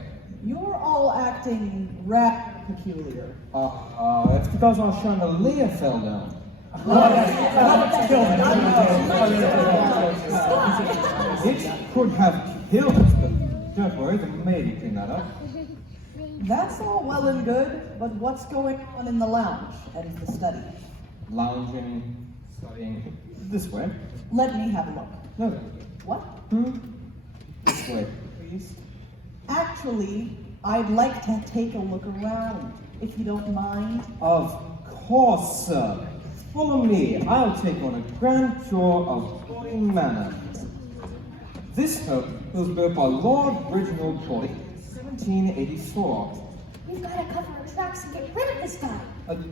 You're all acting rather peculiar. It's because our chandelier fell down. It could have killed us, but don't worry, the maid will clean that up. That's all well and good, but what's going on in the lounge and the study? Lounging, studying. This way. Let me have a look. No. What? This way, please. Actually, I'd like to take a look around, if you don't mind. Of course, sir. Follow me. I'll take on a grand tour of Body Manor. This home was built by Lord Reginald Body in 1784. We've got to cover our tracks and get rid of this guy.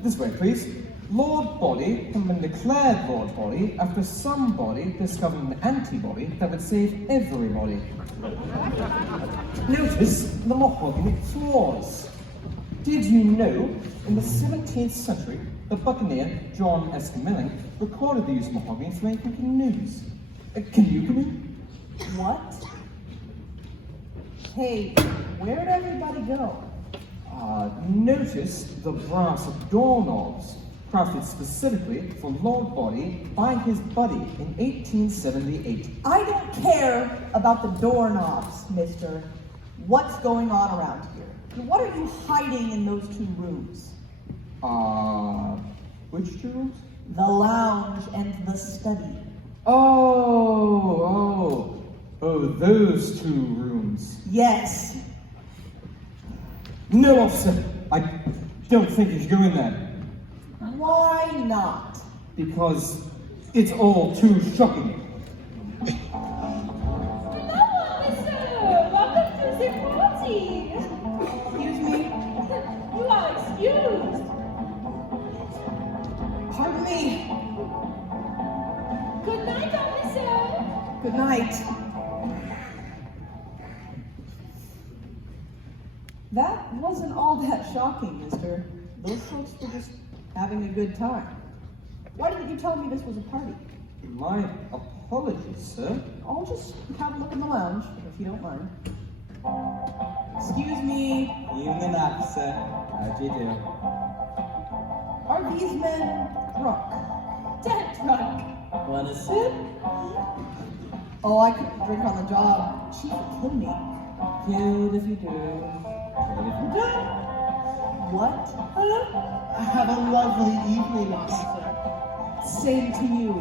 This way, please. Lord Body had been declared Lord Body after somebody discovered an antibody that would save everybody. Notice the mahogany floors. Did you know in the 17th century the buccaneer John Esquemeling recorded the use of mahogany for making canoes? Can you canoe? What? Hey, where'd everybody go? Notice the brass doorknobs, crafted specifically for Lord Body by his buddy in 1878. I don't care about the doorknobs, mister. What's going on around here? What are you hiding in those two rooms? Which two rooms? The lounge and the study. Oh, those two rooms. Yes. No, officer, I don't think you should go in there. Why not? Because it's all too shocking. Hello, officer! Welcome to the party! Excuse me? You are excused! Pardon me. Good night, officer! Good night. That wasn't all that shocking, mister. Those folks were just having a good time. Why didn't you tell me this was a party? My apologies, sir. I'll just have a look in the lounge, if you don't mind. Excuse me, Evening, officer. How'd you do? are these men drunk? Dead drunk. Want a sip? Oh, I couldn't drink on the job. Chief would kill me. Killed if you do. Killed if you don't. What? Have a lovely evening, officer. Same to you.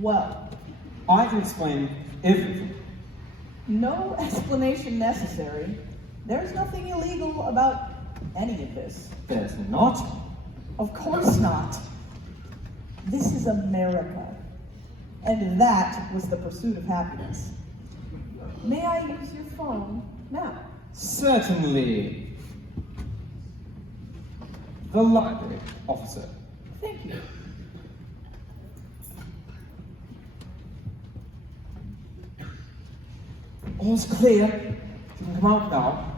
Well, I can explain everything. no explanation necessary. There's nothing illegal about any of this. There's not. Of course not. This is America. And that was the pursuit of happiness. May I use your phone now? Certainly. The library, officer. Thank you. All's clear. You can come out now.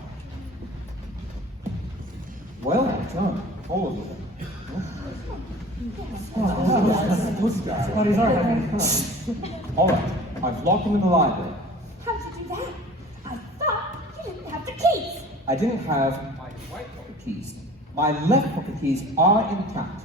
Well done, all of you. All right, I've locked him in the library. How'd you do that? I thought you didn't have the keys. I didn't have my right pocket keys. My left pocket keys are intact.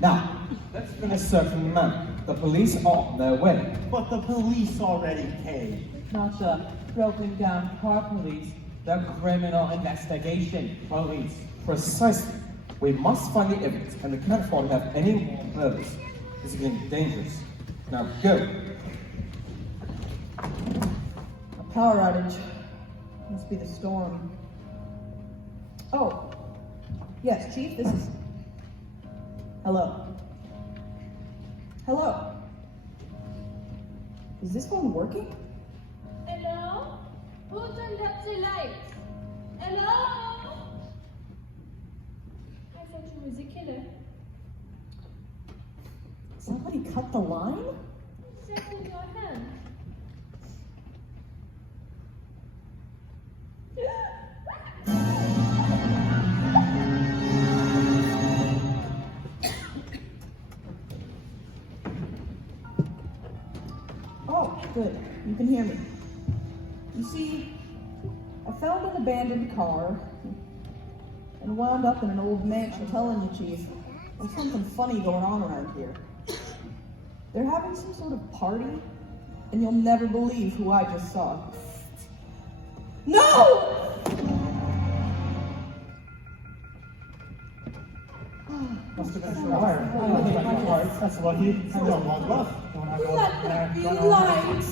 Now, let's bring a certain man. The police are on their way. But the police already came. Not the broken down car police, the criminal investigation police. Precisely. We must find the evidence, and we can't afford to have any more murders. This is getting dangerous. Now go. A power outage. Must be the storm. Oh. Yes, Chief, this is... Hello. Hello. Is this phone working? Hello? Who turned up the lights? Hello? I thought you was a killer. Somebody cut the line? What's that in your hand? Oh, good. You can hear me. You see, I found an abandoned car and wound up in an old mansion telling you, Chief, there's something funny going on around here. They're having some sort of party, and you'll never believe who I just saw. No! Must have been for a wire. That's lucky. Let there be light!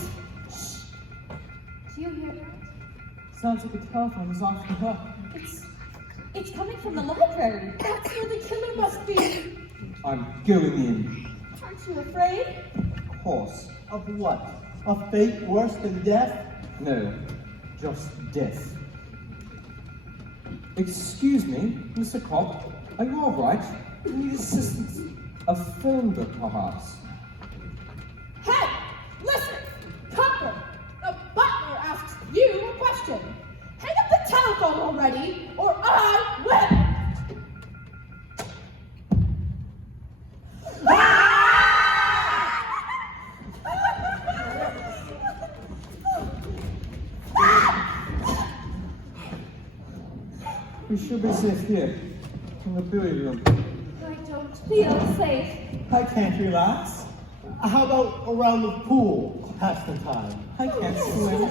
Do you hear that? Sounds like the telephone is off the hook. It's coming from the library. That's where the killer must be! I'm going in. Aren't you afraid? Of course. Of what? A fate worse than death? No, just death. Excuse me, Mr. Cobb. Are you all right? You need assistance. A phone book, perhaps. Hey! Listen! Copper! The butler asks you a question! Hang up the telephone already, or I will! We should be safe here, in the billiard room. I don't feel safe. I can't relax. How about around the pool? Pass the time. I can't swim.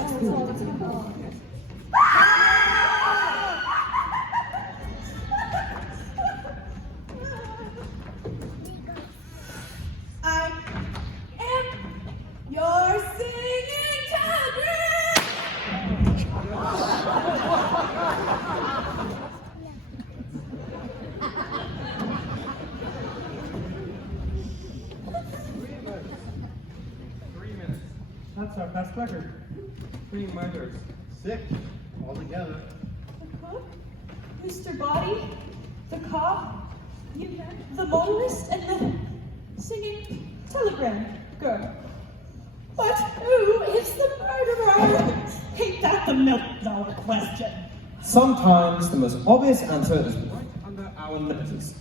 I am your singing tiger! That's our best record. 3 murders. 6 altogether. The cook, Mr. Body, the cop, the motorist, and the singing telegram girl. But who is the murderer? Ain't that the million-dollar question? Sometimes the most obvious answer is right under our noses.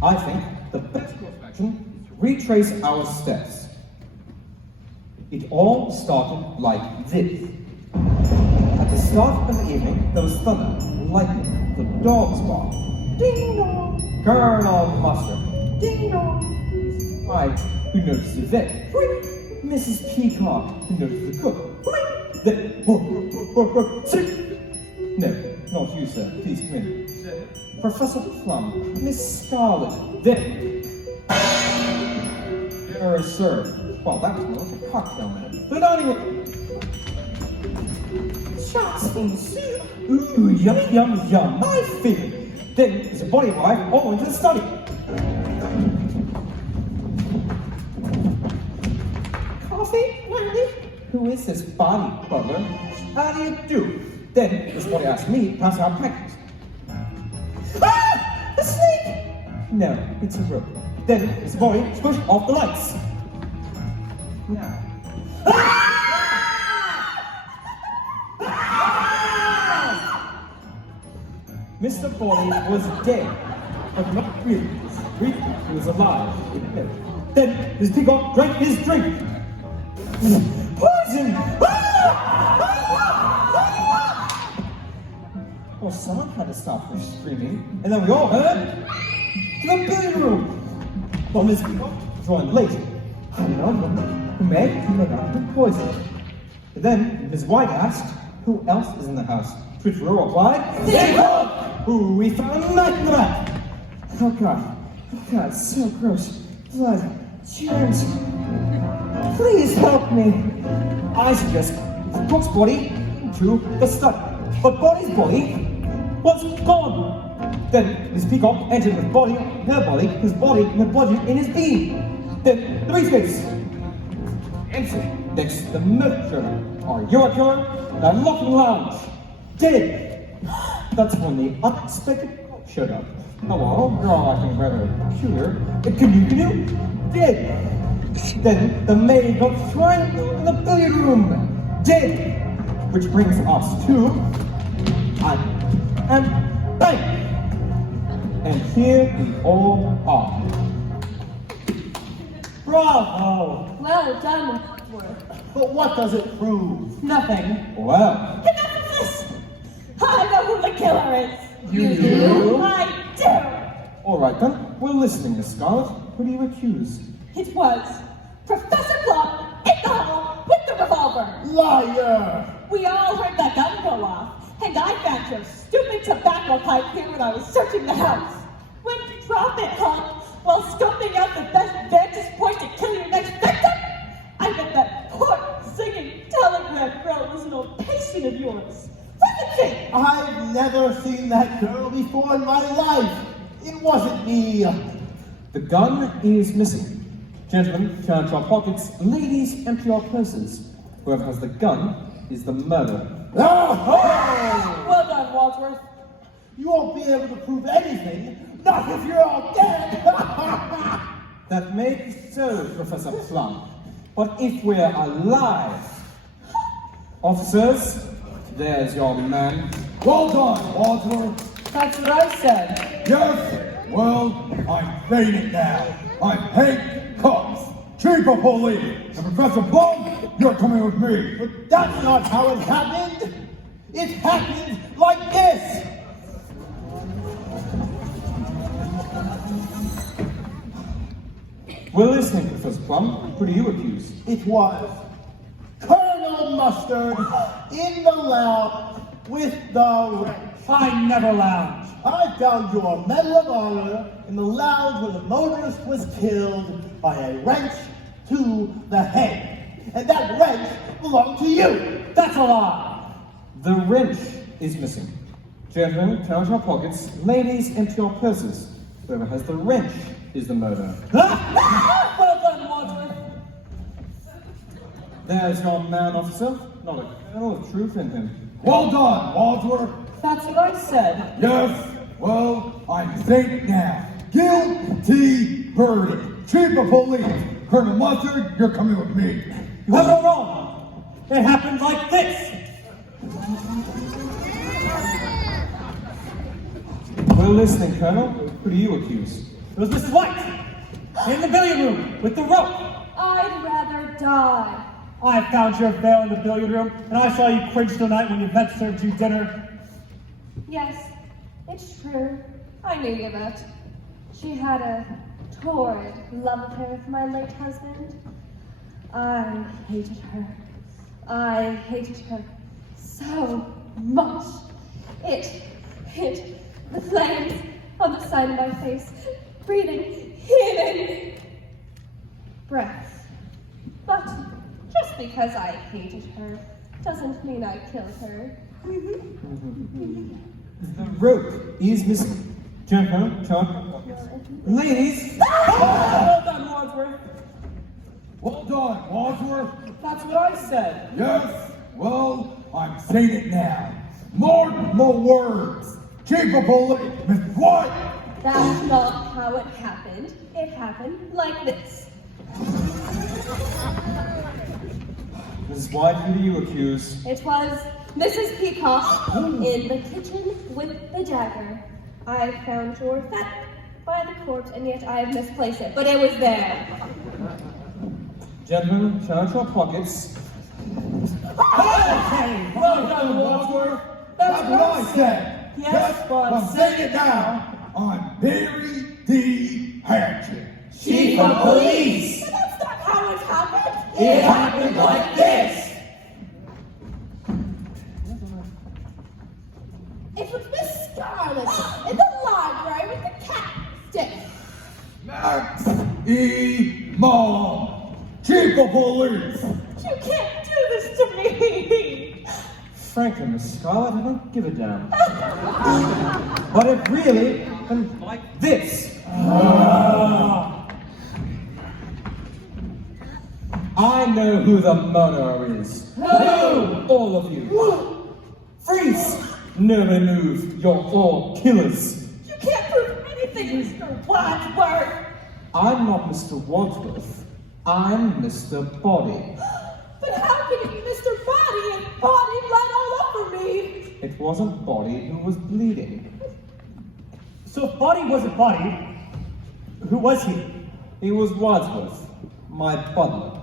I think the best course of action is to retrace our steps. It all started like this. At the start of the evening, there was thunder, lightning, the Dog's bark. Ding dong. Colonel Mustard. Ding dong. Right, who notices that? Mrs. Peacock, who notices the cook. Then, no, not you, sir. Please come in. Professor Plum, Miss Scarlet. Then, sir. Well, that was more like a cocktail minute. But anyway. Shots in the soup. Ooh, yum, yum, yum. My favorite. Then there's a body wife all into the study. Coffee, Wendy? Who is this body, butler? How do you do? Then this body asks me to pass out pancakes. Ah! A snake! No, it's a rope. Then this body push off the lights. Now. Mr. Body was dead, but not really. He was alive. Then his peacock drank his drink. Poison! Well, someone had to stop her screaming, and then we all heard to the billiard room. Well, Miss Peacock joined late. I don't know who may have been poisoned. But then Miss White asked, who else is in the house? To which Rue replied, Zeigler! Who we found a knife in the back. Oh God, so gross. Blood, germs. Please help me. I suggest Brooks' body to the Stott, but Body's body was gone. Then Miss Peacock entered with body, her body, his body, and her body in his beam. Then the briefcase. Empty. Next, the motor, our Yreka, the locking lounge. Dead. That's when the unexpected cop showed up. Hello, girl acting rather peculiar. Canoe, dead. Then the maid got thrown in the billiard room. Dead. Which brings us to and bang. And here we all are. Bravo! Well done, Worth. But what does it prove? Nothing. Well, Enough of this! I know who the killer is! You do? I do! All right then, we're listening, Miss Scarlet. Who do you accuse? It was Professor Plum in the hall with the revolver. Liar! We all heard that gun go off, and I found your stupid tobacco pipe here when I was searching the house. When you drop it, huh? While scoping out the best vantage point to kill your next victim? I bet that poor singing telegram girl was an old patient of yours. Wasn't she? I've never seen that girl before in my life. It wasn't me. The gun is missing. Gentlemen, turn to your pockets. Ladies, empty your purses. Whoever has the gun is the murderer. Well done, Wadsworth. You won't be able to prove anything, not if you're all dead. That may be so, Professor Plum. But if we're alive, officers, there's your man. Well done, Wadsworth. That's what I said. Yes, well, I'm saying it now. I'm Hank Cox, Chief of Police. And Professor Plum, you're coming with me. But that's not how it happened. It happened like this. We're listening, Professor Plum. Who do you accuse? It was Colonel Mustard in the lounge with the wrench. I never lounge. I found your Medal of Honor in the lounge where the motorist was killed by a wrench to the head. And that wrench belonged to you. That's a lie. The wrench is missing. Gentlemen, count your pockets. Ladies, empty your purses. Whoever has the wrench is the murderer. Well done, Wadsworth. There's your man, officer. Not a kernel of truth in him. Well done, Wadsworth. That's what I said. Yes, well, I'm saying it now. Guilty verdict. Chief of Police. Colonel Mustard, you're coming with me. You have no wrong. It happened like this. We're listening, Colonel. Who do you accuse? It was Mrs. White in the billiard room with the rope. I'd rather die. I found your veil in the billiard room, and I saw you cringe tonight when Yvette served you dinner. Yes, It's true. I knew you that. She had a torrid love affair with my late husband. I hated her. I hated her so much. It hit the flames on the side of my face, breathing in breath. But just because I hated her doesn't mean I killed her. The rope is missing. Gentlemen, ladies. Well done, Wadsworth. Well done, Wadsworth. That's what I said. Yes, well, I'm saying it now. Mark my words. Chief of Police, Mr. White. That's not how it happened. It happened like this. Mrs. White, who do you accuse? It was Mrs. Peacock in the kitchen with the dagger. I found your theft by the corpse, and yet I have misplaced it, but it was there. Gentlemen, shout out your pockets. Okay, well done, Wadsworth. That's what I said. Yes, but I'm saying it now. I'm Barry D. Hatchet. Chief of Police. But that's not how it happened. It happened like this. It was Miss Scarlet in the library with the cat stick. Max E. Mom, Chief of Police. You can't do this to me! Frankly, Miss Scarlet, I don't give a damn. But it really happened like this. I know who the murderer is. Who? All of you. Freeze! Nobody move. You're all killers. You can't prove anything, Mr. Wadsworth! I'm not Mr. Wadsworth. I'm Mr. Body. But how can it be Mr. Body and Body bled all over me? It wasn't Body who was bleeding. So if Body wasn't Body, who was he? He was Wadsworth, my butler.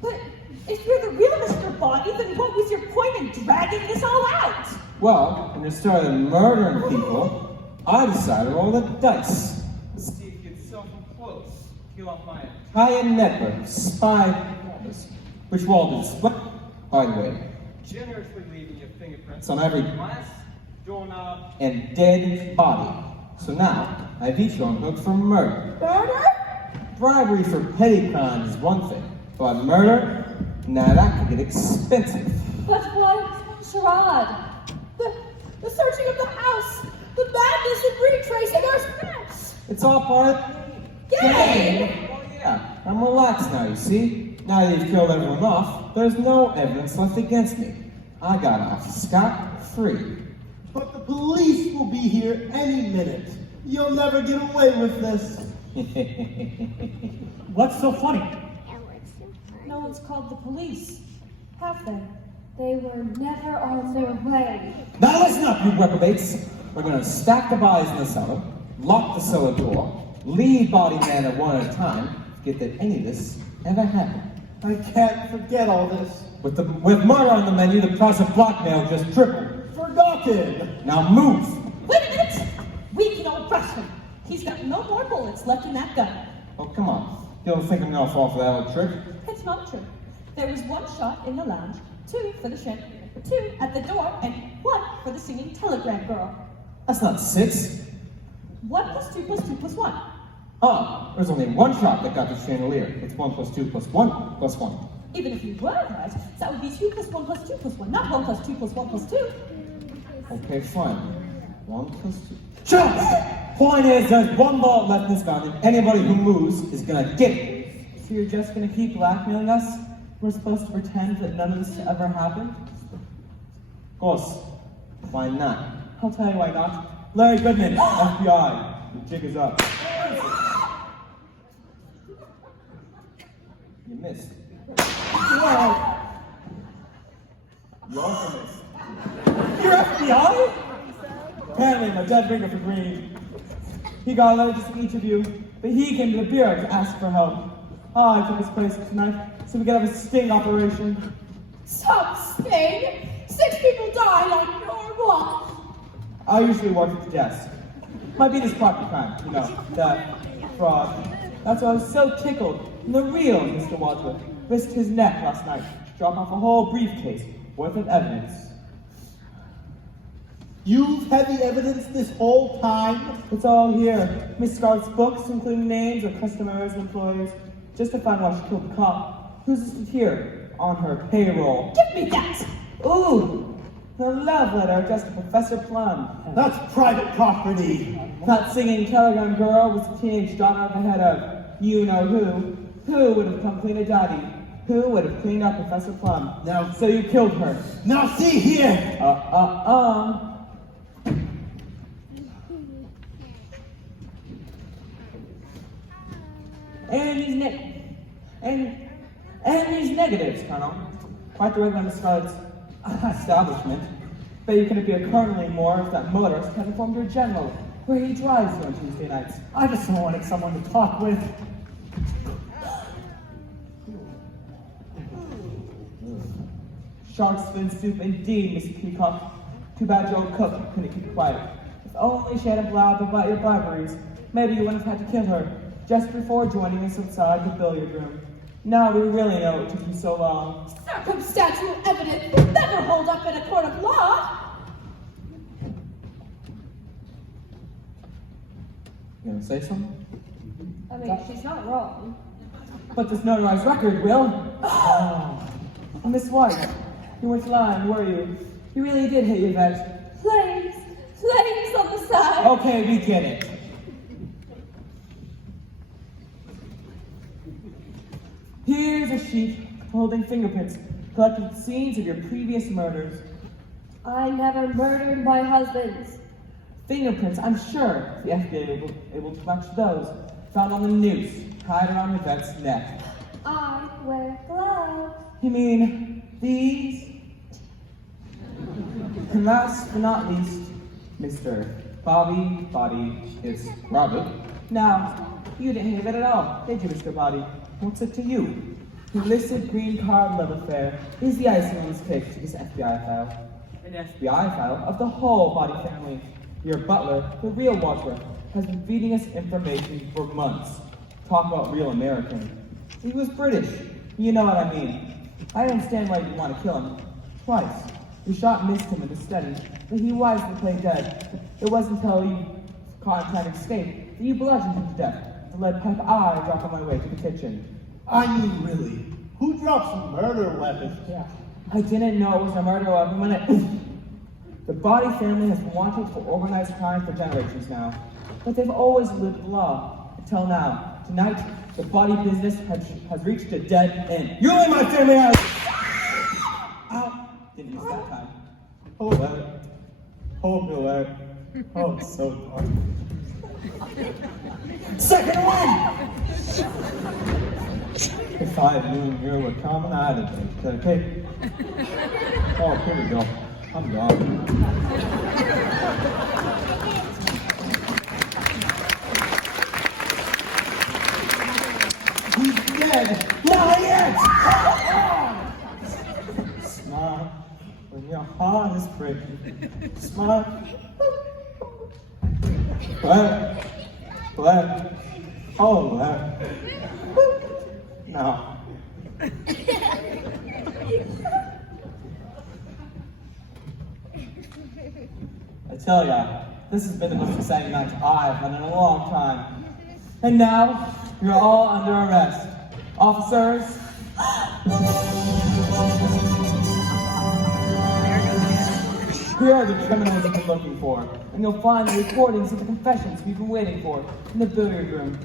But if you're the real Mr. Body, then what was your point in dragging this all out? Well, when you started murdering people, I decided to roll the dice. See if you get so close, kill off my entire network of spy informers, which will all display, by the way, generously leaving your fingerprints on every glass, doorknob, and dead body. So now, I've each you on hook for murder. Murder? Bribery for petty crimes is one thing, but murder, now that could get expensive. But what charade? The searching of the house, the madness in retracing our steps. It's all part of the game. Oh yeah, I'm relaxed now, you see. Now that you've killed everyone off, there's no evidence left against me. I got off scot-free. But the police will be here any minute. You'll never get away with this. What's so funny? No one's called the police, have they? They were never on their way. Now listen up, you reprobates. We're gonna stack the bodies in the cellar, lock the cellar door, leave body man at one at a time, forget that any of this ever happened. I can't forget all this. With murder on the menu, the price of blackmail just tripled. Forgotten. Now move! Wait a minute! We can all rush him. He's got no more bullets left in that gun. Oh, come on. You don't think I'm gonna fall for that old trick? It's not true. There was one shot in the lounge, 2 for the ship, 2 at the door, and 1 for the singing telegram girl. That's not 6. 1 + 2 + 2 + 1. Oh, there's only one shot that got the chandelier. It's 1 + 2 + 1 + 1. Even if you were right, that would be 2 + 1 + 2 + 1, not 1 + 2 + 1 + 2. Okay, fine. 1 + 2. Shut up! Point is, there's one bullet left in this gun, and anybody who moves is gonna get it. So you're just gonna keep blackmailing us? We're supposed to pretend that none of this ever happened? Of course. Why not? I'll tell you why not. Larry Goodman, FBI. The jig is up. You missed. You also missed. You're FBI? Apparently, my dead ringer for Green. He got a letter to see each of you, but he came to the bureau to ask for help. I took his place tonight so we could have a sting operation. Some sting? 6 people died on your watch. I usually work at the desk. Might be this property crime, you know, theft, fraud. That's why I was so tickled when the real Mr. Wadsworth risked his neck last night to drop off a whole briefcase worth of evidence. You've had the evidence this whole time? It's all here. Miss Scarlett's books, including names of customers and employers, just to find why she killed the cop. Who's listed here on her payroll? Give me that! Ooh, the love letter addressed to Professor Plum. That's private property. That singing telegram girl was the teenage daughter of the head of you-know-who. Who would have come clean a daddy? Who would have cleaned up Professor Plum? Now, so you killed her. Now see here! And these negatives, Colonel. Quite the regular Scott's establishment. Bet you couldn't be a colonel anymore if that motorist had informed your general where he drives you on Tuesday nights. I just wanted someone to talk with. Shark's fin soup indeed, Miss Peacock. Too bad your old cook couldn't keep quiet. If only she hadn't blabbed about your briberies, maybe you wouldn't have had to kill her just before joining us outside the billiard room. Now we really know it took you so long. Circumstantial evidence will never hold up in a court of law. You gonna say something? I mean, she's not wrong. But this notarized record will. Oh, Miss White, you weren't lying, were you? You really did hate your vet. Flames on the side. Okay, we get it. Here's a sheet holding fingerprints collected at the scenes of your previous murders. I never murdered my husbands. Fingerprints, I'm sure the FBI will able to match those found on the noose tied around your vet's neck. I wear gloves. You mean these? And last but not least, Mr. Bobby Body is Robert. Now, you didn't hate it at all, did you, Mr. Body? What's it to you? The illicit green card love affair is the icing on this cake to this FBI file. An FBI file of the whole Body family. Your butler, the real Wadsworth, has been feeding us information for months. Talk about real American. He was British. You know what I mean. I understand why you want to kill him. Twice. Your shot missed him in the study, but he wisely played dead. It wasn't until you caught him trying to escape that you bludgeoned him to death. The lead pipe I dropped on my way to the kitchen. I mean, really, who drops a murder weapon? Yeah. I didn't know it was a murder weapon when it... The Body family has been wanted for organized crime for generations now, but they've always lived the law, until now. Tonight, the Body business has reached a dead end. You leave my family out! Ow! Didn't miss that time. Oh, well. Oh, Miller. Oh, so dark. Second win! If I knew you were coming, I'd have been dedicated. Oh, here we go. I'm gone. He's dead! Not yet! Smile when your heart is breaking. Smile. Left. Oh, left. No. I tell ya, this has been the most exciting night I've had in a long time. And now, you're all under arrest. Officers. Here are the criminals you've been looking for, and you'll find the recordings of the confessions we've been waiting for in the billiard room.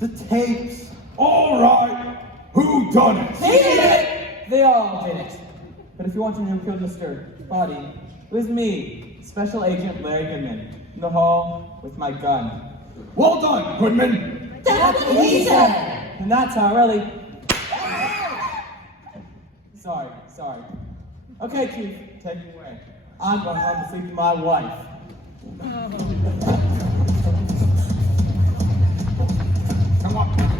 The tapes. All right. Who done it? They did it! They all did it. But if you want to know who killed Mr. Body, it was me, Special Agent Larry Goodman, in the hall with my gun. Well done, Goodman. That's what he said! And that's how really... Sorry. Okay, Chief, take me away. I'm going home to sleep with my wife. Come on.